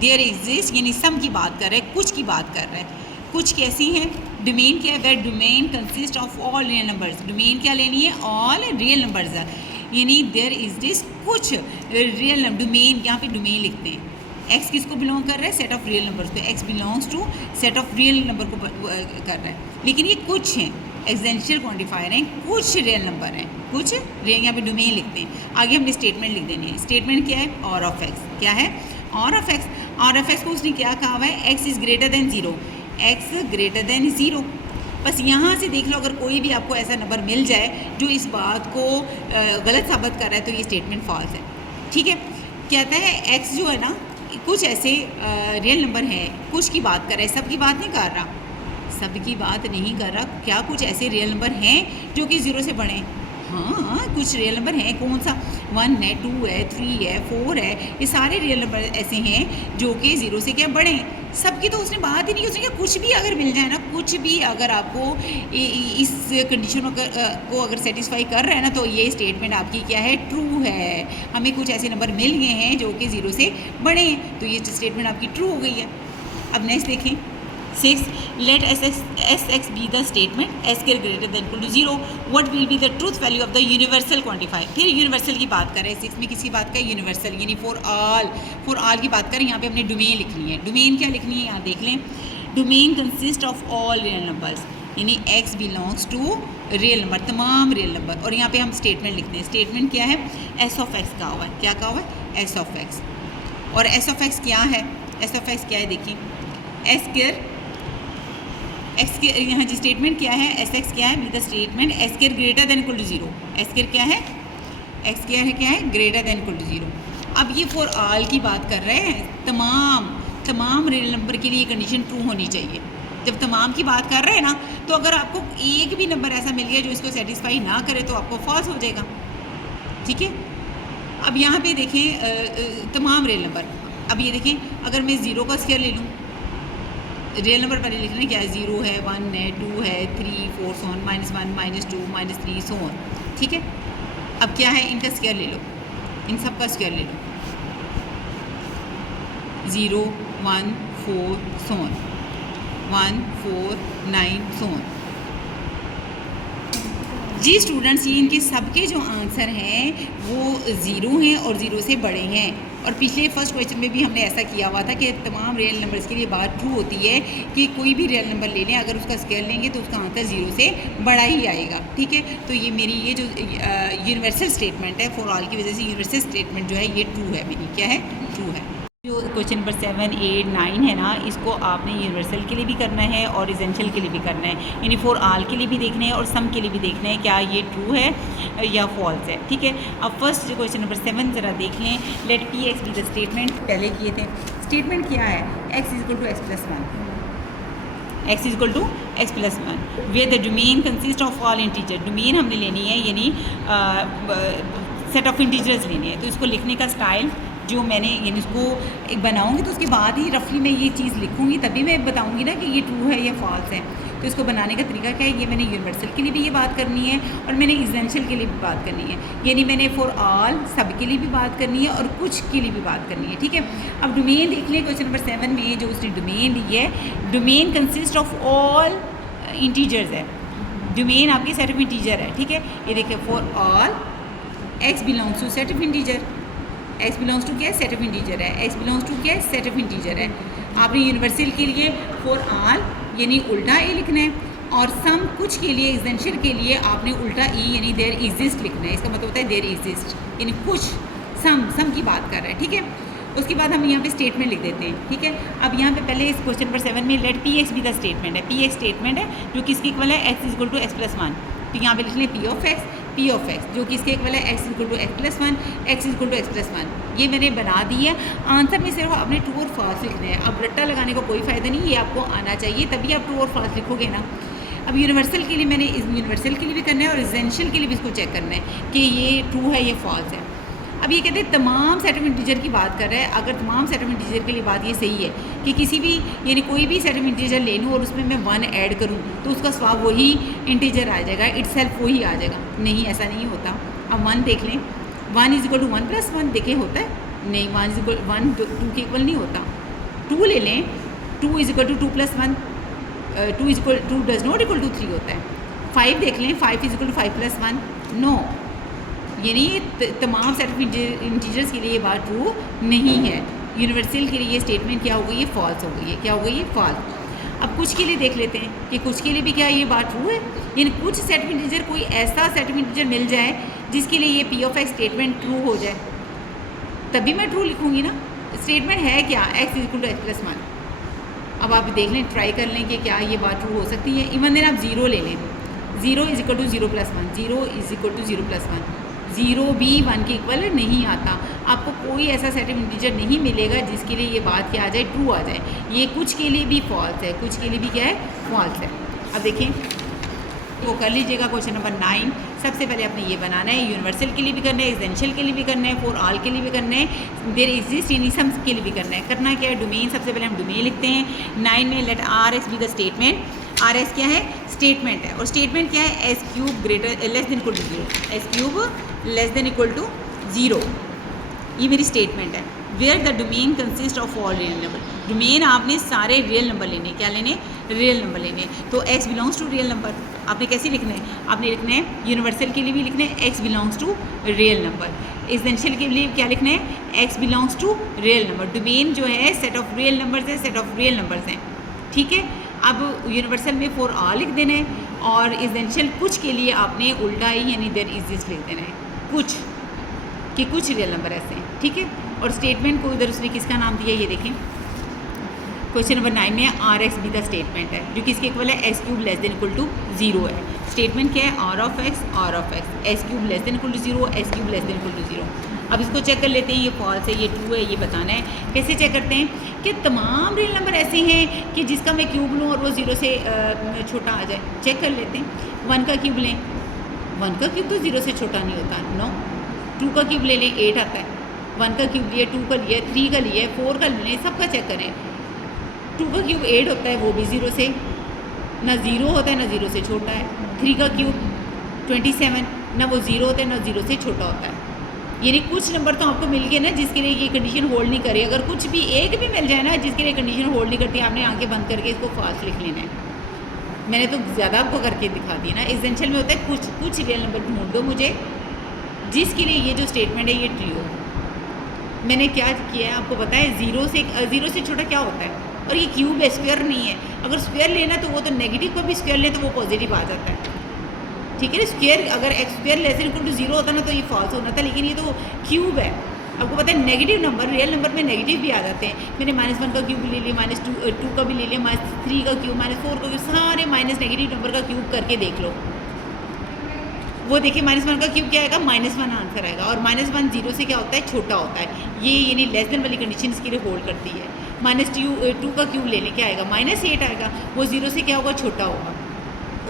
देयर एग्जिस्ट यानी सम की बात कर रहे हैं, कुछ की बात कर रहे हैं। कुछ कैसी हैं? डोमेन क्या है? Where domain consist of all real numbers. Domain क्या लेनी है? ऑल रियल नंबर्स है, यानी देयर एग्जिस्ट कुछ रियल नंबर। डोमेन यहाँ पे डोमेन लिखते हैं। एक्स किसको बिलोंग कर रहा है? सेट ऑफ रियल नंबर्स को। X belongs to set of real number को कर रहा है, लेकिन ये कुछ हैं, एग्जेंशियल क्वांटिफायर हैं, कुछ रियल नंबर हैं, कुछ रियल। यहाँ पे डोमेन लिखते हैं, आगे हमने स्टेटमेंट लिख देनी है। स्टेटमेंट क्या है? और ऑफ एक्स। क्या है? और ऑफ एक्स। और ऑफ एक्स को उसने क्या कहा हुआ है? X is greater than 0, x greater than 0। बस यहाँ से देख लो, अगर कोई भी आपको ऐसा नंबर मिल जाए जो इस बात को गलत साबित कर रहा है तो ये स्टेटमेंट फॉल्स है। ठीक है, कहता है एक्स जो है ना कुछ ऐसे रियल नंबर हैं, कुछ की बात कर रहा है, सब की बात नहीं कर रहा, सब की बात नहीं कर रहा। क्या कुछ ऐसे रियल नंबर हैं जो कि 0 से बड़े हैं? हाँ, कुछ रियल नंबर हैं। कौन सा? 1 है, 2 है, 3 है, 4 है, ये सारे रियल नंबर ऐसे हैं जो कि 0 से क्या बड़े हैं। सबकी तो उसने बात ही नहीं, उसने क्या कुछ भी अगर मिल जाए ना, कुछ भी अगर आपको इस कंडीशन को अगर सेटिस्फाई कर रहा है ना तो ये स्टेटमेंट आपकी क्या है? ट्रू है। हमें कुछ ऐसे नंबर मिल गए हैं जो कि 0 से बड़े हैं, तो ये स्टेटमेंट आपकी ट्रू हो गई है। अब नेक्स्ट देखें 6 let S x be the statement S के greater than equal to 0 what will be the truth value of the universal quantifier. फिर यूनिवर्सल की बात करें, 6 में किसकी बात करें? यूनिवर्सल यानी फॉर ऑल की बात करें। यहाँ पे हमने डोमेन लिखनी है। डोमेन क्या लिखनी है? यहाँ देख लें, domain consist of all real numbers, यानी x belongs to real number, तमाम रियल नंबर। और यहाँ पे हम स्टेटमेंट लिखते हैं। स्टेटमेंट क्या है? एस ऑफ एक्स कहा हुआ है। क्या कहा हुआ है? S of x. और एस ऑफ एक्स क्या है? एस ऑफ एक्स क्या है? देखिए एस स्क्वायर एक्स के यहाँ जी स्टेटमेंट क्या है? एस एक्स क्या है? Be the statement x square greater than equal to 0। X square क्या है? एक्स स्क्वायर है क्या है? Greater than equal to 0। अब ये फॉर ऑल की बात कर रहे हैं, तमाम रियल नंबर के लिए कंडीशन ट्रू होनी चाहिए। जब तमाम की बात कर रहे हैं ना तो अगर आपको एक भी नंबर ऐसा मिल गया जो इसको सेटिस्फाई ना करे तो आपको फॉल्स हो जाएगा। ठीक है, अब यहाँ पे देखें तमाम रियल नंबर। अब ये देखें, अगर मैं 0 का स्क्वायर ले लूँ, रियल नंबर पहले लिखना है क्या है? 0 है, 1 है, 2 है, 3, 4 so on, -1 -2 -3 so on। ठीक है, अब क्या है? इनका स्क्वायर ले लो, इन सब का स्क्वायर ले लो। 0 1 4 so on, 1 4 9 so on। Ji students, ये इनके सबके जो आंसर हैं वो 0 हैं और 0 से बड़े हैं। और पिछले फर्स्ट क्वेश्चन में भी हमने ऐसा किया हुआ था कि तमाम रियल नंबर्स के लिए बात ट्रू होती है कि कोई भी रियल नंबर ले लें, अगर उसका स्केल लेंगे तो उसका आंसर 0 से बड़ा ही आएगा। ठीक है, तो ये मेरी ये जो यूनिवर्सल स्टेटमेंट है फॉर ऑल की वजह से यूनिवर्सल स्टेटमेंट जो है ये ट्रू है मेरी। क्या है? ट्रू है। जो जो क्वेश्चन नंबर 7, 8, 9 है ना, इसको आपने यूनिवर्सल के लिए भी करना है और एसेंशियल के लिए भी करना है, यानी फॉर ऑल के लिए भी देखना है और सम के लिए भी देखना है क्या ये ट्रू है या फॉल्स है। ठीक है, अब फर्स्ट क्वेश्चन नंबर 7 ज़रा देख लें। Let p x be the statement, पहले किए थे। स्टेटमेंट क्या है? X is equal to x plus 1, x is equal to x plus 1 where the domain consist of all integer. Domain हमने लेनी है यानी सेट ऑफ इंटीजर्स लेने हैं। तो इसको लिखने का स्टाइल जो मैंने यानी इसको एक बनाऊंगी तो उसके बाद ही रफली मैं ये चीज़ लिखूंगी, तभी मैं बताऊंगी ना कि ये ट्रू है या फॉल्स है। तो इसको बनाने का तरीका क्या है, ये मैंने यूनिवर्सल के लिए भी ये बात करनी है और मैंने एसेंशियल के लिए भी बात करनी है, यानी मैंने फॉर ऑल सब के लिए भी बात करनी है और कुछ के लिए भी बात करनी है। ठीक है, अब डोमेन देख लें क्वेश्चन नंबर 7 में जो उसने डोमेन ली है, domain consist of all integers है। डोमेन आपकी सेट ऑफ इंटीजर है। ठीक है, ये देखिए for all x belongs to set of integer. X belongs to क्या है? सेट ऑफ इंटीजर है। एक्स बिलोंग्स टू क्या है? सेट ऑफ इंटीजर है। आपने यूनिवर्सल के लिए फॉर ऑल यानी उल्टा ए लिखना है और सम कुछ के लिए एसेंशियल के लिए आपने उल्टा ई यानी देयर एग्जिस्ट लिखना है। इसका मतलब होता है देयर एग्जिस्ट यानी कुछ सम की बात कर रहा है। ठीक है, उसके बाद हम यहाँ पे स्टेटमेंट लिख देते हैं। ठीक है, अब यहाँ पे पहले इस क्वेश्चन नंबर 7 में let p x be the statement है। पी एक्स स्टेटमेंट है जो किसके इक्वल है? X is equal to x plus 1। तो यहाँ पे लिख लें पी ऑफ एक्स जो किसके इक्वल है? X equal to x plus 1, x equal to x plus 1। ये मैंने बना दी है। आंसर में सिर्फ आपने ट्रू और फॉल्स लिखना है। अब रट्टा लगाने का कोई फ़ायदा नहीं, ये आपको आना चाहिए तभी आप ट्रू और फॉल्स लिखोगे ना। अब यूनिवर्सल के लिए मैंने इस यूनिवर्सल के लिए भी करना है और एसेंशियल के लिए भी इसको चेक करना है कि ये ट्रू है ये फॉल्स है। अब ये कहते हैं तमाम सेट ऑफ इंटीजर की बात कर रहा है। अगर तमाम सेट ऑफ इंटीजर के लिए बात ये सही है कि किसी भी यानी कोई भी सेट ऑफ इंटीजर ले लूँ और उसमें मैं 1 ऐड करूँ तो उसका स्वाब वही इंटीजर आ जाएगा, इटसेल्फ वही आ जाएगा। नहीं, ऐसा नहीं होता। अब 1 देख लें, 1 इज इक्वल टू 1 प्लस 1 देखें होता है? नहीं, 1 इज इक्वल 1 2 के इक्वल नहीं होता। 2 ले लें, 2 is equal to 2 plus 1, 2 is equal 2 does not equal to 3 होता है। 5 देख लें, 5 is equal to 5 plus 1, no. यानी तमाम सेट ऑफ इंटीजर्स के लिए ये बात ट्रू नहीं है। यूनिवर्सल के लिए ये स्टेटमेंट क्या हो गई? ये फॉल्स हो गई है। क्या हो गई? ये फॉल्स। अब कुछ के लिए देख लेते हैं कि कुछ के लिए भी क्या ये बात ट्रू है। यानी कुछ सेट ऑफ इंटीजर, कोई ऐसा सेट ऑफ इंटीजर मिल जाए जिसके लिए ये P of x statement true हो जाए, तभी मैं ट्रू लिखूँगी ना। स्टेटमेंट है क्या? X is equal to x plus 1। अब आप देख लें, ट्राई कर लें कि क्या ये बात ट्रू हो सकती है। इवन देन आप 0 ले लें, 0 is equal to 0 plus 1, 0 is equal to 0 plus 1। 0 भी 1 के इक्वल नहीं आता। आपको कोई ऐसा सेट ऑफ इंटीजर नहीं मिलेगा जिसके लिए ये बात क्या आ जाए? ट्रू आ जाए। ये कुछ के लिए भी फॉल्स है, कुछ के लिए भी क्या है? फॉल्स है। अब देखें, वो कर लीजिएगा क्वेश्चन नंबर 9। सबसे पहले आपने ये बनाना है, यूनिवर्सल के लिए भी करना है, एसेंशियल के लिए भी करना है, फॉर ऑल के लिए भी करना है, देयर एग्जिस्ट यानी सम के लिए भी करना है। करना क्या है? डोमेन, सबसे पहले हम डोमेन लिखते हैं। 9 में let r s be the statement. R s क्या है? स्टेटमेंट है। और स्टेटमेंट क्या है? S cube greater less than equal to 0, s cube less than equal to 0। ये मेरी स्टेटमेंट है। Where the domain consist of all real number. Domain आपने सारे रियल नंबर लेने। क्या लेने? रियल नंबर लेने। तो x belongs to real number आपने कैसे लिखना है? आपने लिखना है यूनिवर्सल के लिए भी लिखना है x belongs to real number. Essential के लिए क्या लिखना है? X belongs to real number. Domain जो है सेट ऑफ रियल नंबर्स है, सेट ऑफ रियल नंबर्स हैं। ठीक है, अब यूनिवर्सल में फॉर ऑल लिख देना है और एसेंशियल कुछ के लिए आपने उल्टा ही यानी देयर एग्जिस्ट लिख देना है, कुछ कि कुछ रियल नंबर ऐसे हैं। ठीक है, और स्टेटमेंट को इधर उसने किसका नाम दिया ये देखें। क्वेश्चन नंबर 9 में r x be the statement है जो किसके इक्वल है? S cube less than equal to 0 है। स्टेटमेंट क्या है? R of x, s cube less than equal to 0, s cube less than equal to 0। अब इसको चेक कर लेते हैं, ये फॉल्स है ये ट्रू है, ये बताना है। कैसे चेक करते हैं? कि तमाम रियल नंबर ऐसे हैं कि जिसका मैं क्यूब लूँ और वो 0 से छोटा आ जाए। चेक कर लेते हैं। 1 का क्यूब लें, 1 का क्यूब तो 0 से छोटा नहीं होता, नो। 2 का क्यूब ले लें, 8 आता है। 1 का क्यूब लिए, 2 का लिए, 3 का लिए, 4 का लें, सबका चेक करें। 2 का क्यूब 8 होता है, वो भी 0 से ना 0 होता है ना 0 से छोटा है। 3 का क्यूब 27, ना वो 0 होता है ना 0 से छोटा होता है। यानी कुछ नंबर तो आपको मिल गए ना जिसके लिए ये कंडीशन होल्ड नहीं करे। अगर कुछ भी एक भी मिल जाए ना जिसके लिए कंडीशन होल्ड नहीं करती, आपने आंखें बंद करके इसको फास्ट लिख लेना है। मैंने तो ज़्यादा आपको करके दिखा दिया ना। एसेंशियल में होता है कुछ रियल नंबर ढूंढ दो मुझे जिसके लिए ये जो स्टेटमेंट है ये ट्रू हो। मैंने क्या किया है आपको पता है? 0 से छोटा क्या होता है? और ये क्यूब है, स्क्वायर नहीं है। अगर स्क्वायर लेना तो वो तो नेगेटिव को भी स्क्वायर ले तो वो पॉजिटिव आ जाता है। ठीक है ना, स्क्वायर अगर x square less than equal to 0 होता ना तो ये फॉल्स होना था, लेकिन ये तो क्यूब है आपको पता है नेगेटिव नंबर, रियल नंबर में नेगेटिव भी आ जाते हैं। मैंने -1 का क्यूब ले लिया, -2 का भी ले लिया, -3 का क्यूब, -4 का क्यूब, सारे माइनस नेगेटिव नंबर का क्यूब करके देख लो। वो देखिए -1 का क्यूब क्या आएगा, -1 आंसर आएगा। और -1 जीरो से क्या होता है, छोटा होता है। ये यानी लेस देन वाली कंडीशन इसके लिए होल्ड करती है। -2 का क्यूब ले लें, क्या आएगा, -8 आएगा। वो जीरो से क्या होगा, छोटा होगा।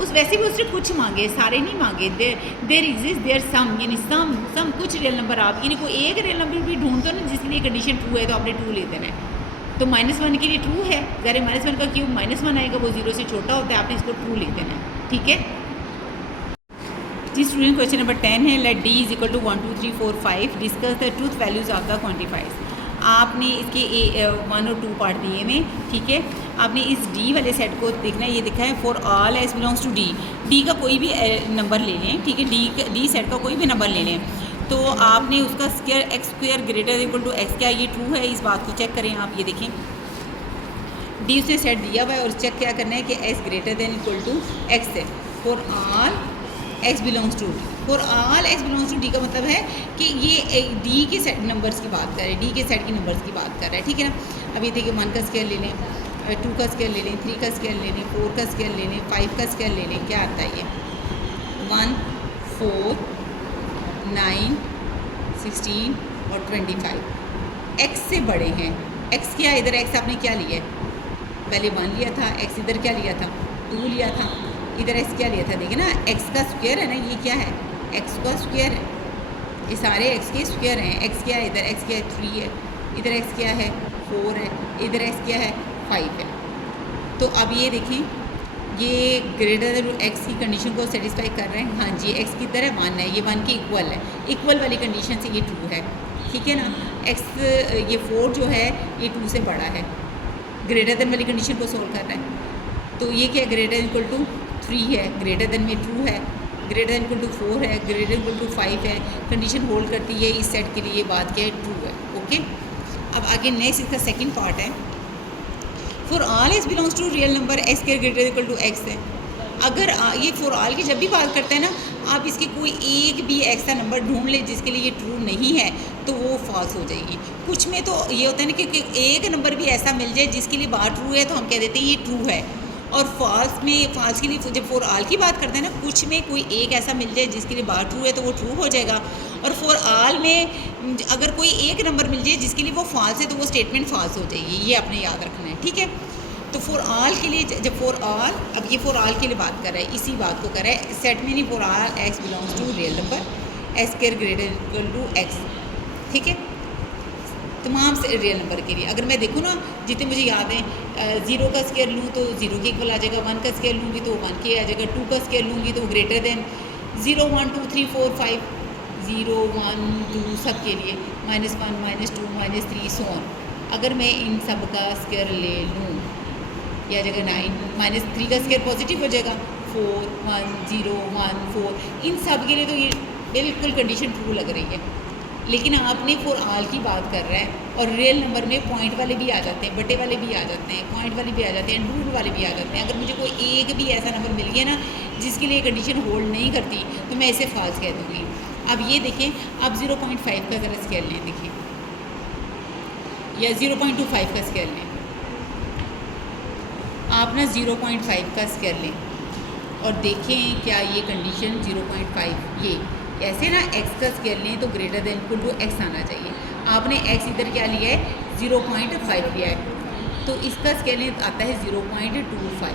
उस वैसे भी उसने कुछ मांगे, सारे नहीं मांगे। देर एग्जिस्ट देयर सम, यानी सम कुछ रियल नंबर आप, यानी कोई एक रियल नंबर भी ढूंढ दो ना जिसके लिए कंडीशन ट्रू है, तो आपने ट्रू ले देना है। तो -1 के लिए ट्रू है, अगर -1 का क्यूब -1 आएगा, वो जीरो से छोटा होता है, आपने इसको ट्रू ले देना है। ठीक है जी स्टूडेंट, क्वेश्चन नंबर 10 है, let D is equal to 1 2 3 4 5 discuss the truth values of the quantifiers. आपने इसके 1 और 2 पार्ट दिए में, ठीक है। आपने इस D वाले सेट को देखना है, ये दिखा है for all s belongs to D का कोई भी नंबर ले लें, ठीक है। D सेट का कोई भी नंबर ले लें, तो आपने उसका square x square greater equal to x, क्या ये ट्रू है, इस बात को चेक करें आप। ये देखें D उसने सेट दिया हुआ है और चेक क्या करना है कि x greater than equal to x है। For all x belongs to D, for all x belongs to D का मतलब है कि ये D के सेट नंबर्स की बात कर रहे हैं, D के सेट की नंबर्स की बात कर रहा है, ठीक है ना। अब ये देखिए 1 का स्क्वायर ले लें, 2 का स्क्वायर ले लें, 3 का स्क्वायर ले लें, 4 का स्क्वायर ले लें, 5 का स्क्वायर ले लें, क्या आता है ये 1 4 9 16 और 25 x से बड़े हैं। x क्या, इधर x आपने क्या लिया है, पहले 1 लिया था, x इधर क्या लिया था 2 लिया था, इधर x क्या लिया था, देखिए ना x का स्क्वायर है ना, ये क्या है x का स्क्वायर है, ये सारे x के स्क्वायर हैं। x क्या है, इधर x क्या है 3 है, इधर x क्या है 4 है, इधर x क्या है 5 है। तो अब ये देखें, ये ग्रेटर देन x की कंडीशन को सेटिस्फाई कर रहे हैं। हाँ जी, x की तरह 1 है, ये 1 के इक्वल है, इक्वल वाली कंडीशन से ये ट्रू है, ठीक है ना। x ये 4 जो है ये 2 से बड़ा है, ग्रेटर देन वाली कंडीशन को सोल्व कर रहा है। तो ये क्या है, ग्रेटर इक्वल टू 3 है, ग्रेटर देन में ट्रू है, ग्रेटर देन इक्वल टू 4 है, ग्रेटर इक्वल टू 5 है, कंडीशन होल्ड करती है इस सेट के लिए, ये बात क्या है ट्रू है। ओके, अब आगे नेक्स्ट इसका सेकंड पार्ट है, for all x belongs to real number x के ग्रेटर इक्वल टू एक्स है। अगर ये फॉर ऑल की जब भी बात करते हैं ना, आप इसकी कोई एक भी ऐसा नंबर ढूंढ ले जिसके लिए ये ट्रू नहीं है, तो वो फॉल्स हो जाएगी। कुछ में तो ये होता है ना कि एक नंबर भी ऐसा मिल जाए जिसके लिए बात ट्रू है, तो हम कह देते हैं ये ट्रू है। और फॉल्स में, फॉल्स के लिए जब फॉर ऑल की बात करते हैं ना, कुछ में कोई एक ऐसा मिल जाए जिसके लिए बात ट्रू है, तो वो ट्रू हो जाएगा। और फॉर ऑल में अगर कोई एक नंबर मिल जाए जिसके लिए वो फॉल्स है, तो वो स्टेटमेंट फॉल्स हो जाएगी। ये आपने याद रखना है, ठीक है। तो फॉर ऑल के लिए, जब फॉर ऑल, अब ये फॉर ऑल के लिए बात कर रहा है, इसी बात को कर रहा है, सेट में नहीं, for all x belongs to real number x square greater equal to x, ठीक है। तमाम से रियल नंबर के लिए अगर मैं देखूँ ना, जितने मुझे याद हैं, 0 का स्क्वायर लूँ तो 0 के इक्वल आ जाएगा, 1 का स्क्वायर लूँगी तो 1 के आ जाएगा, 2 का स्क्वायर लूँगी तो ग्रेटर देन 0 1 2 3 4 5 0 1 2 सब के लिए -1 -2 -3 सो ऑन। अगर मैं इन सब का स्क्वायर ले लूँ, या जगह 9 -3 का स्क्वायर पॉजिटिव हो जाएगा, 4 1 0 1 4, इन सब के लिए तो ये बिल्कुल कंडीशन ट्रू लग रही है। लेकिन आपने फॉर ऑल की बात कर रहा है, और रियल नंबर में पॉइंट वाले भी आ जाते हैं, बटे वाले भी आ जाते हैं, पॉइंट वाले भी आ जाते हैं, रूट वाले भी आ जाते हैं। अगर मुझे कोई एक भी ऐसा नंबर मिल गया ना जिसके लिए कंडीशन होल्ड नहीं करती, तो मैं इसे फॉल्स कह दूँगी। अब ये देखें, अब 0.5 का ज़रा स्केल लें, देखिए, या 0.25 का स्केल लें। आप ना 0.5 का स्केल लें और देखें क्या ये कंडीशन 0.5, ये ऐसे ना x का स्केल लें तो greater than equal to x आना चाहिए। आपने x इधर क्या लिया है, 0.5 लिया है, तो इसका स्केल आता है 0.25,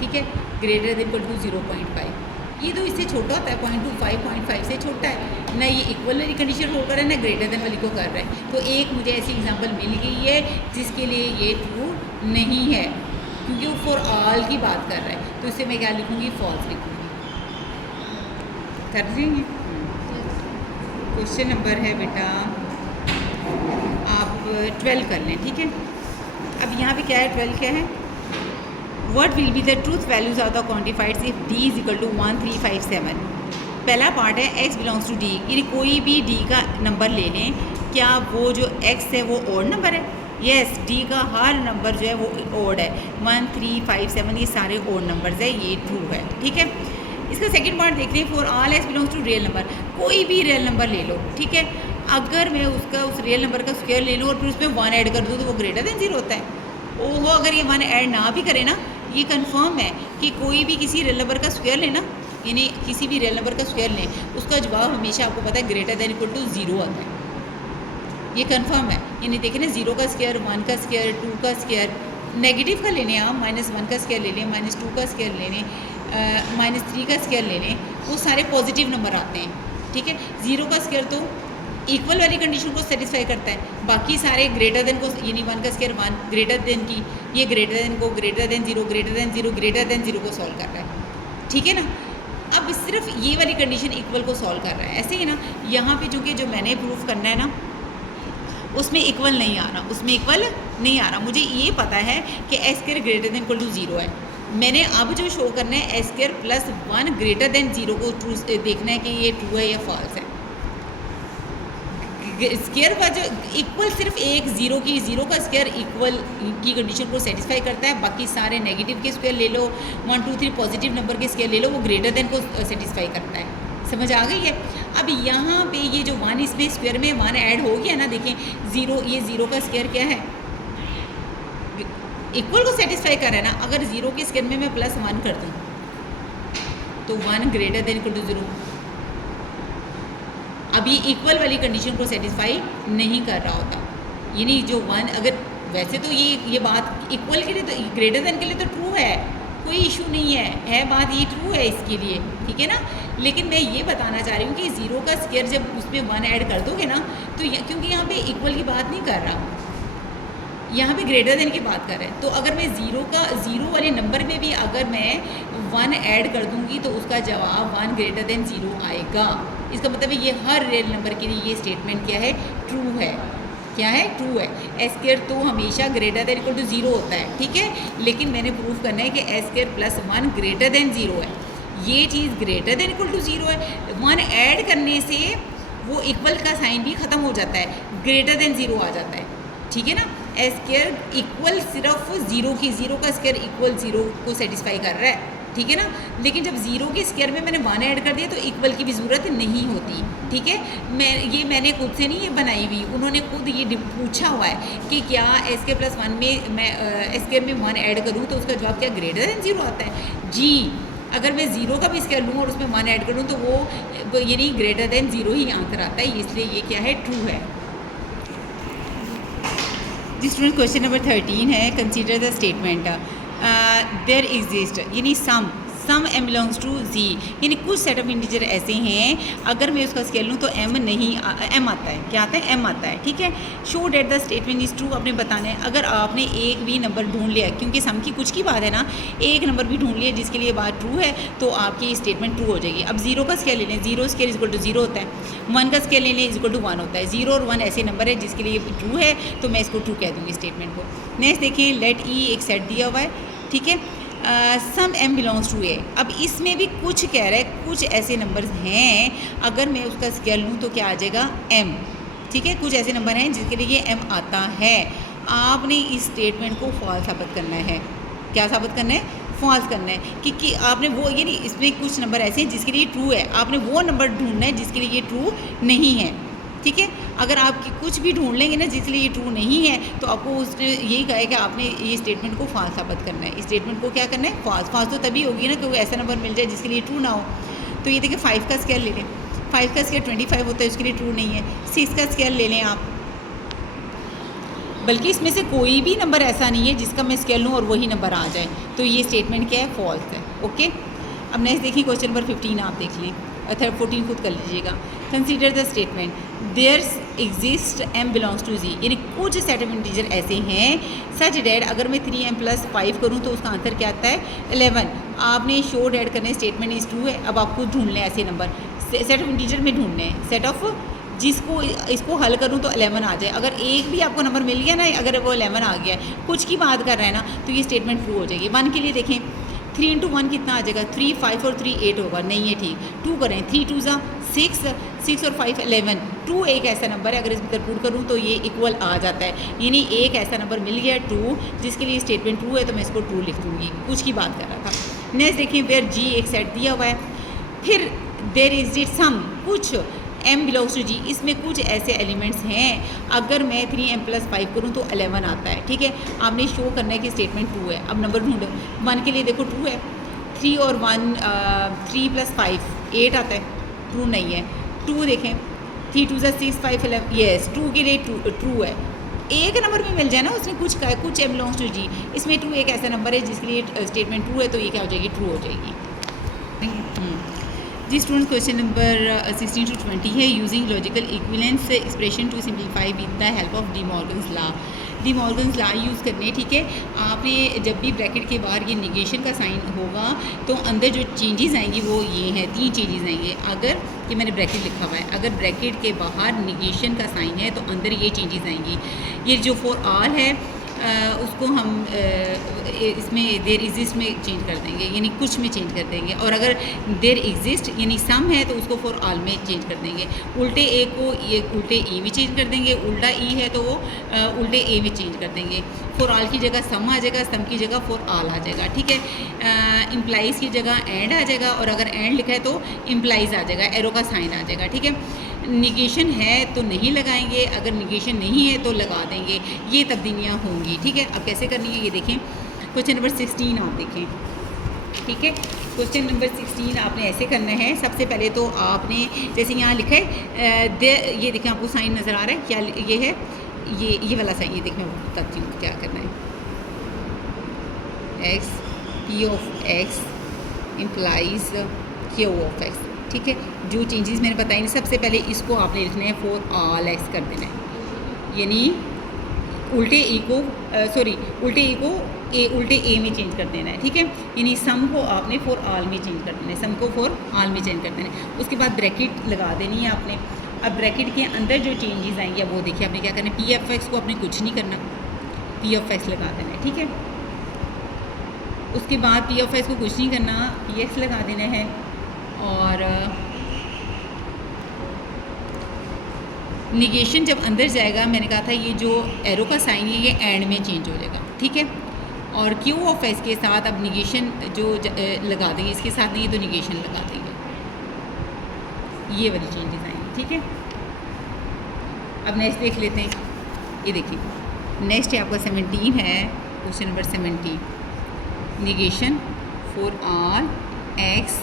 ठीक है, ग्रेटर देन इक्वल टू 0.5। ये तो इससे छोटा होता है, 0.25 से छोटा है ना। ये इक्वल वाली कंडीशन हो कर रहा है ना, ग्रेटर देन वाली को कर रहा है। तो एक मुझे ऐसी एग्जांपल मिल गई है जिसके लिए ये ट्रू नहीं है, क्योंकि वो फॉर ऑल की बात कर रहा है। तो इससे मैं क्या लिखूँगी, फॉल्स लिखूँगी। कर देंगे। क्वेश्चन नंबर है बेटा, आप 12 कर लें, ठीक है। अब यहाँ पे क्या है, 12 क्या है, what will be the truth values of the quantifiers if d is equal to 1 3 5 7। पहला पार्ट है x बिलोंग्स टू d, यानी कोई भी d का नंबर ले लें, क्या वो जो x है वो ओड नंबर है। यस, d का हर नंबर जो है वो ओड है, 1 3 5 7 ये सारे ओड नंबर्स है, ये ट्रू है, ठीक है। इसका सेकंड पार्ट देख लें, for all x belongs to real number, कोई भी रियल नंबर ले लो, ठीक है। अगर मैं उसका उस रियल नंबर का स्क्वायर ले लूँ और फिर उसमें 1 ऐड कर दूँ तो वो ग्रेटर देन 0 होता है। ओहो, अगर ये 1 ऐड ना भी करे ना, ये कंफर्म है कि कोई भी किसी रियल नंबर का स्क्वायर लेना, यानी किसी भी रियल नंबर का स्क्वायर लें, उसका जवाब हमेशा आपको पता है ग्रेटर देन इक्वल टू 0 आता है। ये कंफर्म है। यानी देखें ना, 0 का स्क्वायर, 1 का स्क्वायर, 2 का स्क्वायर, नेगेटिव का ले लें आप, -1 का स्क्वायर ले लें, -2 का स्क्वायर ले लें, -3 का स्क्वायर ले लें, वो सारे पॉजिटिव नंबर आते हैं। ठीक है, 0 का स्क्वायर तो इक्वल वाली कंडीशन को सेटिस्फाई करता है, बाकी सारे ग्रेटर देन को, यानी 1 का स्क्वायर 1 ग्रेटर देन की, ये ग्रेटर देन को greater than 0 greater than 0 greater than 0 को सॉल्व कर रहा है। ठीक है ना, अब सिर्फ ये वाली कंडीशन इक्वल को सॉल्व कर रहा है। ऐसे ही ना यहाँ पे चूँकि जो मैंने प्रूफ करना है ना, उसमें इक्वल नहीं आ रहा, उसमें इक्वल नहीं आ रहा। मुझे ये पता है कि s square greater than equal to 0 है। मैंने अब जो शो करना है s square plus 1 greater than 0 को ट्रू देखना है कि ये ट्रू है या फॉल्स है। स्क्वायर का जो इक्वल सिर्फ एक 0 का स्क्वायर इक्वल की कंडीशन को सेटिस्फाई करता है, बाकी सारे नेगेटिव के स्क्वायर ले लो, 1 2 3 पॉजिटिव नंबर के स्क्वायर ले लो, वो ग्रेटर देन को सेटिस्फाई करता है। समझ आ गई है। अब यहाँ पे ये जो 1 इसमें स्क्वायर में 1 ऐड हो गया ना, देखें 0, ये 0 का स्क्वायर क्या है, इक्वल को सेटिस्फाई कर रहा है ना। अगर 0 के स्क्वायर में मैं +1 कर दूँ तो 1 ग्रेटर देन इक्वल टू 0। अब ये इक्वल वाली कंडीशन को सेटिस्फाई नहीं कर रहा होता, यानी जो 1, अगर वैसे तो ये बात इक्वल के लिए तो, ग्रेटर देन के लिए तो ट्रू है, कोई इशू नहीं है बात ये ट्रू है इसके लिए। ठीक है ना, लेकिन मैं ये बताना चाह रही हूँ कि 0 का स्क्वायर जब उसमें 1 ऐड कर दोगे ना, तो क्योंकि यहाँ पे इक्वल की बात नहीं कर रहा, यहाँ पे ग्रेटर देन की बात कर रहे हैं, तो अगर मैं 0 वाले नंबर में भी अगर मैं 1 ऐड कर दूँगी तो उसका जवाब 1 ग्रेटर देन 0 आएगा। इसका मतलब है ये हर रियल नंबर के लिए ये स्टेटमेंट क्या है, ट्रू है। क्या है, ट्रू है। एस स्क्वायर तो हमेशा ग्रेटर देन इक्वल टू 0 होता है। ठीक है, लेकिन मैंने प्रूफ करना है कि s square plus 1 greater than 0 है। ये चीज़ ग्रेटर देन इक्वल टू 0 है। 1 ऐड करने से वो इक्वल का साइन भी ख़त्म हो जाता है, ग्रेटर देन 0 आ जाता है। ठीक है ना, एस स्क्वायर इक्वल सिर्फ 0 का स्क्वायर इक्वल 0 को सेटिस्फाई कर रहा है। ठीक है ना, लेकिन जब 0 के स्क्वायर में मैंने 1 ऐड कर दिया तो इक्वल की भी ज़रूरत नहीं होती। ठीक है, मैंने खुद से नहीं ये बनाई हुई, उन्होंने खुद ये पूछा हुआ है कि क्या एस स्क्वायर प्लस 1 में मैं एस स्क्वायर में 1 ऐड करूँ तो उसका जवाब क्या ग्रेटर देन 0 आता है। जी, अगर मैं 0 का भी स्क्वायर लूँ और उसमें 1 ऐड करूँ तो वो यानी ग्रेटर देन 0 ही आंसर आता है, इसलिए ये क्या है, ट्रू है। जी स्टूडेंट, क्वेश्चन नंबर 13 है, consider the statement there exist, यानी some m belongs to z, यानी कुछ सेट ऑफ इंटीजर ऐसे हैं अगर मैं उसका स्केल लूँ तो m आता है। क्या आता है, m आता है। ठीक है, show that the statement is true, आपने बताना है। अगर आपने एक भी नंबर ढूंढ लिया, क्योंकि सम की कुछ की बात है ना, एक नंबर भी ढूंढ लिया जिसके लिए बात ट्रू है तो आपकी स्टेटमेंट ट्रू हो जाएगी। अब 0 का स्केल ले लें, 0 स्केल इज इक्वल टू 0 होता है। 1 का स्केल ले लें, इज इक्वल टू 1 होता है। 0 और 1 ऐसे नंबर है जिसके लिए ट्रू है तो मैं इसको ट्रू कह दूँगी स्टेटमेंट को। नेक्स्ट देखें, लेट ई एक सेट दिया हुआ है। ठीक है, सम m बिलोंग्स टू ए। अब इसमें भी कुछ कह रहा है, कुछ ऐसे नंबर्स हैं अगर मैं उसका स्केल लूँ तो क्या आ जाएगा, m। ठीक है, कुछ ऐसे नंबर हैं जिसके लिए ये m आता है। आपने इस स्टेटमेंट को फॉल्स साबित करना है। क्या साबित करना है, फॉल्स करना है कि आपने वो, यानी इसमें कुछ नंबर ऐसे हैं जिसके लिए ट्रू है, आपने वो नंबर ढूंढना है जिसके लिए ये ट्रू नहीं है। ठीक है, अगर आप कुछ भी ढूंढ लेंगे ना जिसके लिए ये ट्रू नहीं है तो आपको उसने यही कहा है कि आपने ये स्टेटमेंट को फॉल्स साबित करना है। इस स्टेटमेंट को क्या करना है, फॉल्स तो तभी होगी ना कि वो ऐसा नंबर मिल जाए जिसके लिए ट्रू ना हो। तो ये देखिए 5 का स्केल ले लें, 5 का स्केल 25 होता है, उसके लिए ट्रू नहीं है। 6 का स्केल ले लें आप, बल्कि इसमें से कोई भी नंबर ऐसा नहीं है जिसका मैं स्केल लूँ और वही नंबर आ जाए, तो ये स्टेटमेंट क्या है, फॉल्स है। ओके, अब नेक्स्ट देखिए क्वेश्चन नंबर 15 आप देख लें, 14 खुद कर लीजिएगा। Consider the statement there exist m belongs to z, यानी कुछ सेट ऑफ इंटीजर ऐसे हैं सच डैट अगर मैं 3m प्लस 5 करूँ तो उसका आंसर क्या आता है, 11। आपने शो डैट करने स्टेटमेंट इज ट्रू है। अब आपको ढूंढ लें ऐसे नंबर, सेट ऑफ इंटीजर में ढूंढने हैं, सेट ऑफ जिसको इसको हल करूँ तो 11 आ जाए। अगर एक भी आपको नंबर मिल गया ना, अगर वो 11 आ गया है, कुछ की बात कर रहा है ना, तो ये स्टेटमेंट ट्रू हो जाएगी। 1 के लिए देखें, 3 × 1 कितना आ जाएगा, 3, 5 और 3 8 होगा, नहीं है ठीक। 2 करें, 3 2 6, 6 और 5 11। 2 एक ऐसा नंबर है अगर इसमें पुट करूँ तो ये इक्वल आ जाता है, यानी एक ऐसा नंबर मिल गया 2 जिसके लिए स्टेटमेंट ट्रू है तो मैं इसको ट्रू लिख दूँगी। कुछ की बात कर रहा था। नेक्स्ट देखें, वेयर जी एक सेट दिया हुआ है, फिर देयर इज इट सम कुछ m बिलोंग्स टू g, इसमें कुछ ऐसे एलिमेंट्स हैं, अगर मैं 3m+5 करूँ तो 11 आता है, ठीक है। आपने शो करना है कि स्टेटमेंट ट्रू है। अब नंबर ढूंढो, 1 के लिए देखो ट्रू है, 3 और 1 3 + 5 8 आता है, ट्रू नहीं है। 2 देखें, 3 2 6 5 11, येस 2 के लिए ट्रू है। एक नंबर भी मिल जाए ना, उसने कुछ कहा, कुछ m बिलोंग्स टू g, इसमें 2 एक ऐसा नंबर है जिसके लिए स्टेटमेंट ट्रू है, तो ये क्या हो जाएगी, ट्रू हो जाएगी। जी स्टूडेंट, क्वेश्चन नंबर 16 to 20 है, using logical equivalence expression to simplify with the help of De Morgan's law. De Morgan's law use करने, ठीक है। आपने जब भी ब्रैकेट के बाहर ये निगेशन का साइन होगा तो अंदर जो चेंजेस आएंगी वो ये हैं, 3 चेंजेस आएंगे। अगर ये मैंने ब्रैकेट लिखा हुआ है, अगर ब्रैकेट के बाहर निगेशन का साइन है तो अंदर ये चेंजेस आएंगी। ये जो फॉर ऑल है उसको हम इसमें देयर एग्जिस्ट में चेंज कर देंगे, यानी कुछ में चेंज कर देंगे। और अगर देयर एग्जिस्ट यानी सम है तो उसको फॉर ऑल में चेंज कर देंगे। उल्टे ए को ये उल्टे ई में चेंज कर देंगे, उल्टा ई है तो वो उल्टे ए में चेंज कर देंगे। फॉर ऑल की जगह सम आ जाएगा, सम की जगह फॉर ऑल आ जाएगा, ठीक है। इम्प्लाइज़ की जगह एंड आ जाएगा, और अगर एंड लिखा है तो इम्प्लाइज़ आ जाएगा, एरो का साइन आ जाएगा, ठीक है। निगेशन है तो नहीं लगाएंगे, अगर निगेशन नहीं है तो लगा देंगे। ये तब्दीलियाँ होंगी, ठीक है। अब कैसे करनी है ये देखें। क्वेश्चन नंबर 16 आप देखें, ठीक है। क्वेश्चन नंबर 16 आपने ऐसे करना है। सबसे पहले तो आपने जैसे यहाँ लिखा है ये देखें, आपको साइन नज़र आ रहा है, क्या ये है, ये वाला साइन, ये देखें, मैं बताती हूँ क्या करना है। x p of x implies q of x, ठीक है। जो चेंजेस मैंने बताई, सबसे पहले इसको आपने लिखना है फॉर ऑल x कर देना है, यानी उल्टे ई को उल्टे ए में चेंज कर देना है, ठीक है। यानी सम को आपने फॉर ऑल में चेंज कर देना है, सम को फॉर ऑल में चेंज कर देना है। उसके बाद ब्रैकेट लगा देनी है आपने। अब ब्रैकेट के अंदर जो चेंजेस आएंगे वो देखिए आपने क्या करना है। पी एफ एक्स को आपने कुछ नहीं करना, पी ऑफ एक्स लगा देना है, ठीक है। उसके बाद पी ऑफ एक्स को कुछ नहीं करना, पी एक्स लगा देना है। और निगेशन जब अंदर जाएगा, मैंने कहा था ये जो एरो का साइन है ये एंड में चेंज हो जाएगा, ठीक है। और क्यू ऑफ एस के साथ अब निगेशन जो लगा देंगे, इसके साथ नहीं तो निगेशन लगा देंगे, ये वाली चेंजेस आएंगी, ठीक है। अब नेक्स्ट देख लेते हैं। ये देखिए नेक्स्ट है आपका 17 है, question number 17, negation for all x,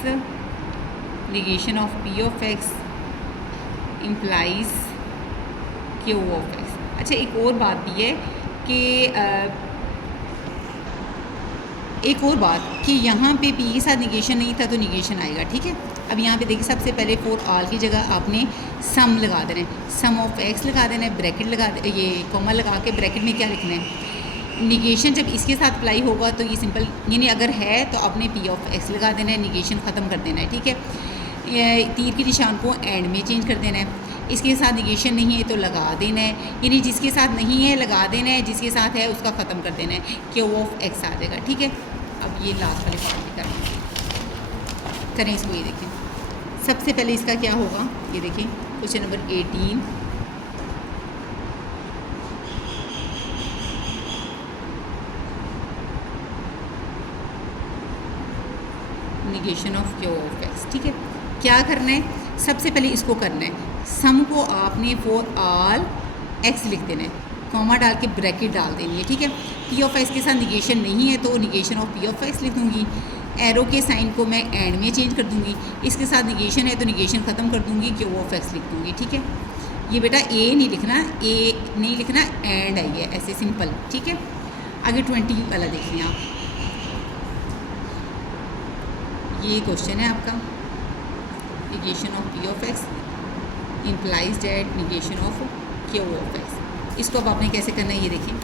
negation of P of x implies Q of x. अच्छा, एक और बात भी है कि एक और बात कि यहाँ पे पी के साथ निगेशन नहीं था तो निगेशन आएगा, ठीक है। अब यहाँ पे देखिए सबसे पहले फॉर ऑल की जगह आपने सम लगा देना है, सम ऑफ एक्स लगा देना है, ब्रैकेट लगा ये कॉमा लगा के ब्रैकेट में क्या लिखना है, निगेशन जब इसके साथ अप्लाई होगा तो ये सिंपल, यानी अगर है तो आपने पी ऑफ एक्स लगा देना है, निगेशन ख़त्म कर देना है, ठीक है। तीर के निशान को एंड में चेंज कर देना है। इसके साथ निगेशन नहीं है तो लगा देना है, यानी जिसके साथ नहीं है लगा देना है, जिसके साथ है उसका ख़त्म कर देना है, क्यू ऑफ एक्स आ जाएगा, ठीक है। अब ये लास्ट वाले पार्ट भी करें इसको। ये देखें सबसे पहले इसका क्या होगा, ये देखें question number 18, negation of Q of x, ठीक है। क्या करना है, सबसे पहले इसको करना है, सम को आपने फॉर ऑल एक्स लिख देना है, कॉमा डाल के ब्रैकेट डाल देनी है, ठीक है। पी ऑफ एक्स के साथ निगेशन नहीं है तो negation of P of x लिख दूँगी, एरो के साइन को मैं एंड में चेंज कर दूँगी, इसके साथ निगेशन है तो निगेशन ख़त्म कर दूँगी, क्यू ऑफ एक्स लिख दूँगी, ठीक है। ये बेटा ए नहीं लिखना, ए नहीं लिखना, एंड आई है, ऐसे सिंपल, ठीक है। आगे 20 वाला देख लें आप, ये क्वेश्चन है आपका, negation of P of x implies date negation of Q of x. इसको अब आपने कैसे करना है, ये देखिए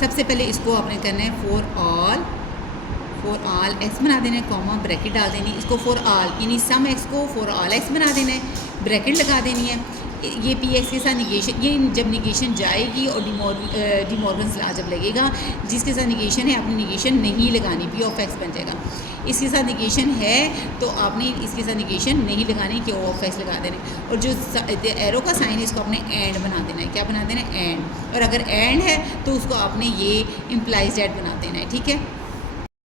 सबसे पहले इसको आपने करना है फॉर ऑल एक्स बना देना है, कॉमा ब्रैकेट डाल देनी है, इसको फॉर ऑल यानी सम एक्स को फॉर ऑल एक्स बना देना है, ब्रैकेट लगा देनी है। ये पी एक्स के साथ निगेशन, ये जब निगेशन जाएगी और डिमॉर्गन्स लॉ जब लगेगा, जिसके साथ निगेशन है आपने निगेशन नहीं लगानी, पी ऑफ एक्स बन जाएगा। इसके साथ निगेशन है तो आपने इसके साथ निगेशन नहीं लगानी, क्यू ऑफ एक्स लगा देना। और जो एरो का साइन है इसको आपने एंड बना देना है, क्या बना देना है, एंड। और अगर एंड है तो उसको आपने ये इम्प्लाइज डेट बना देना है, ठीक है।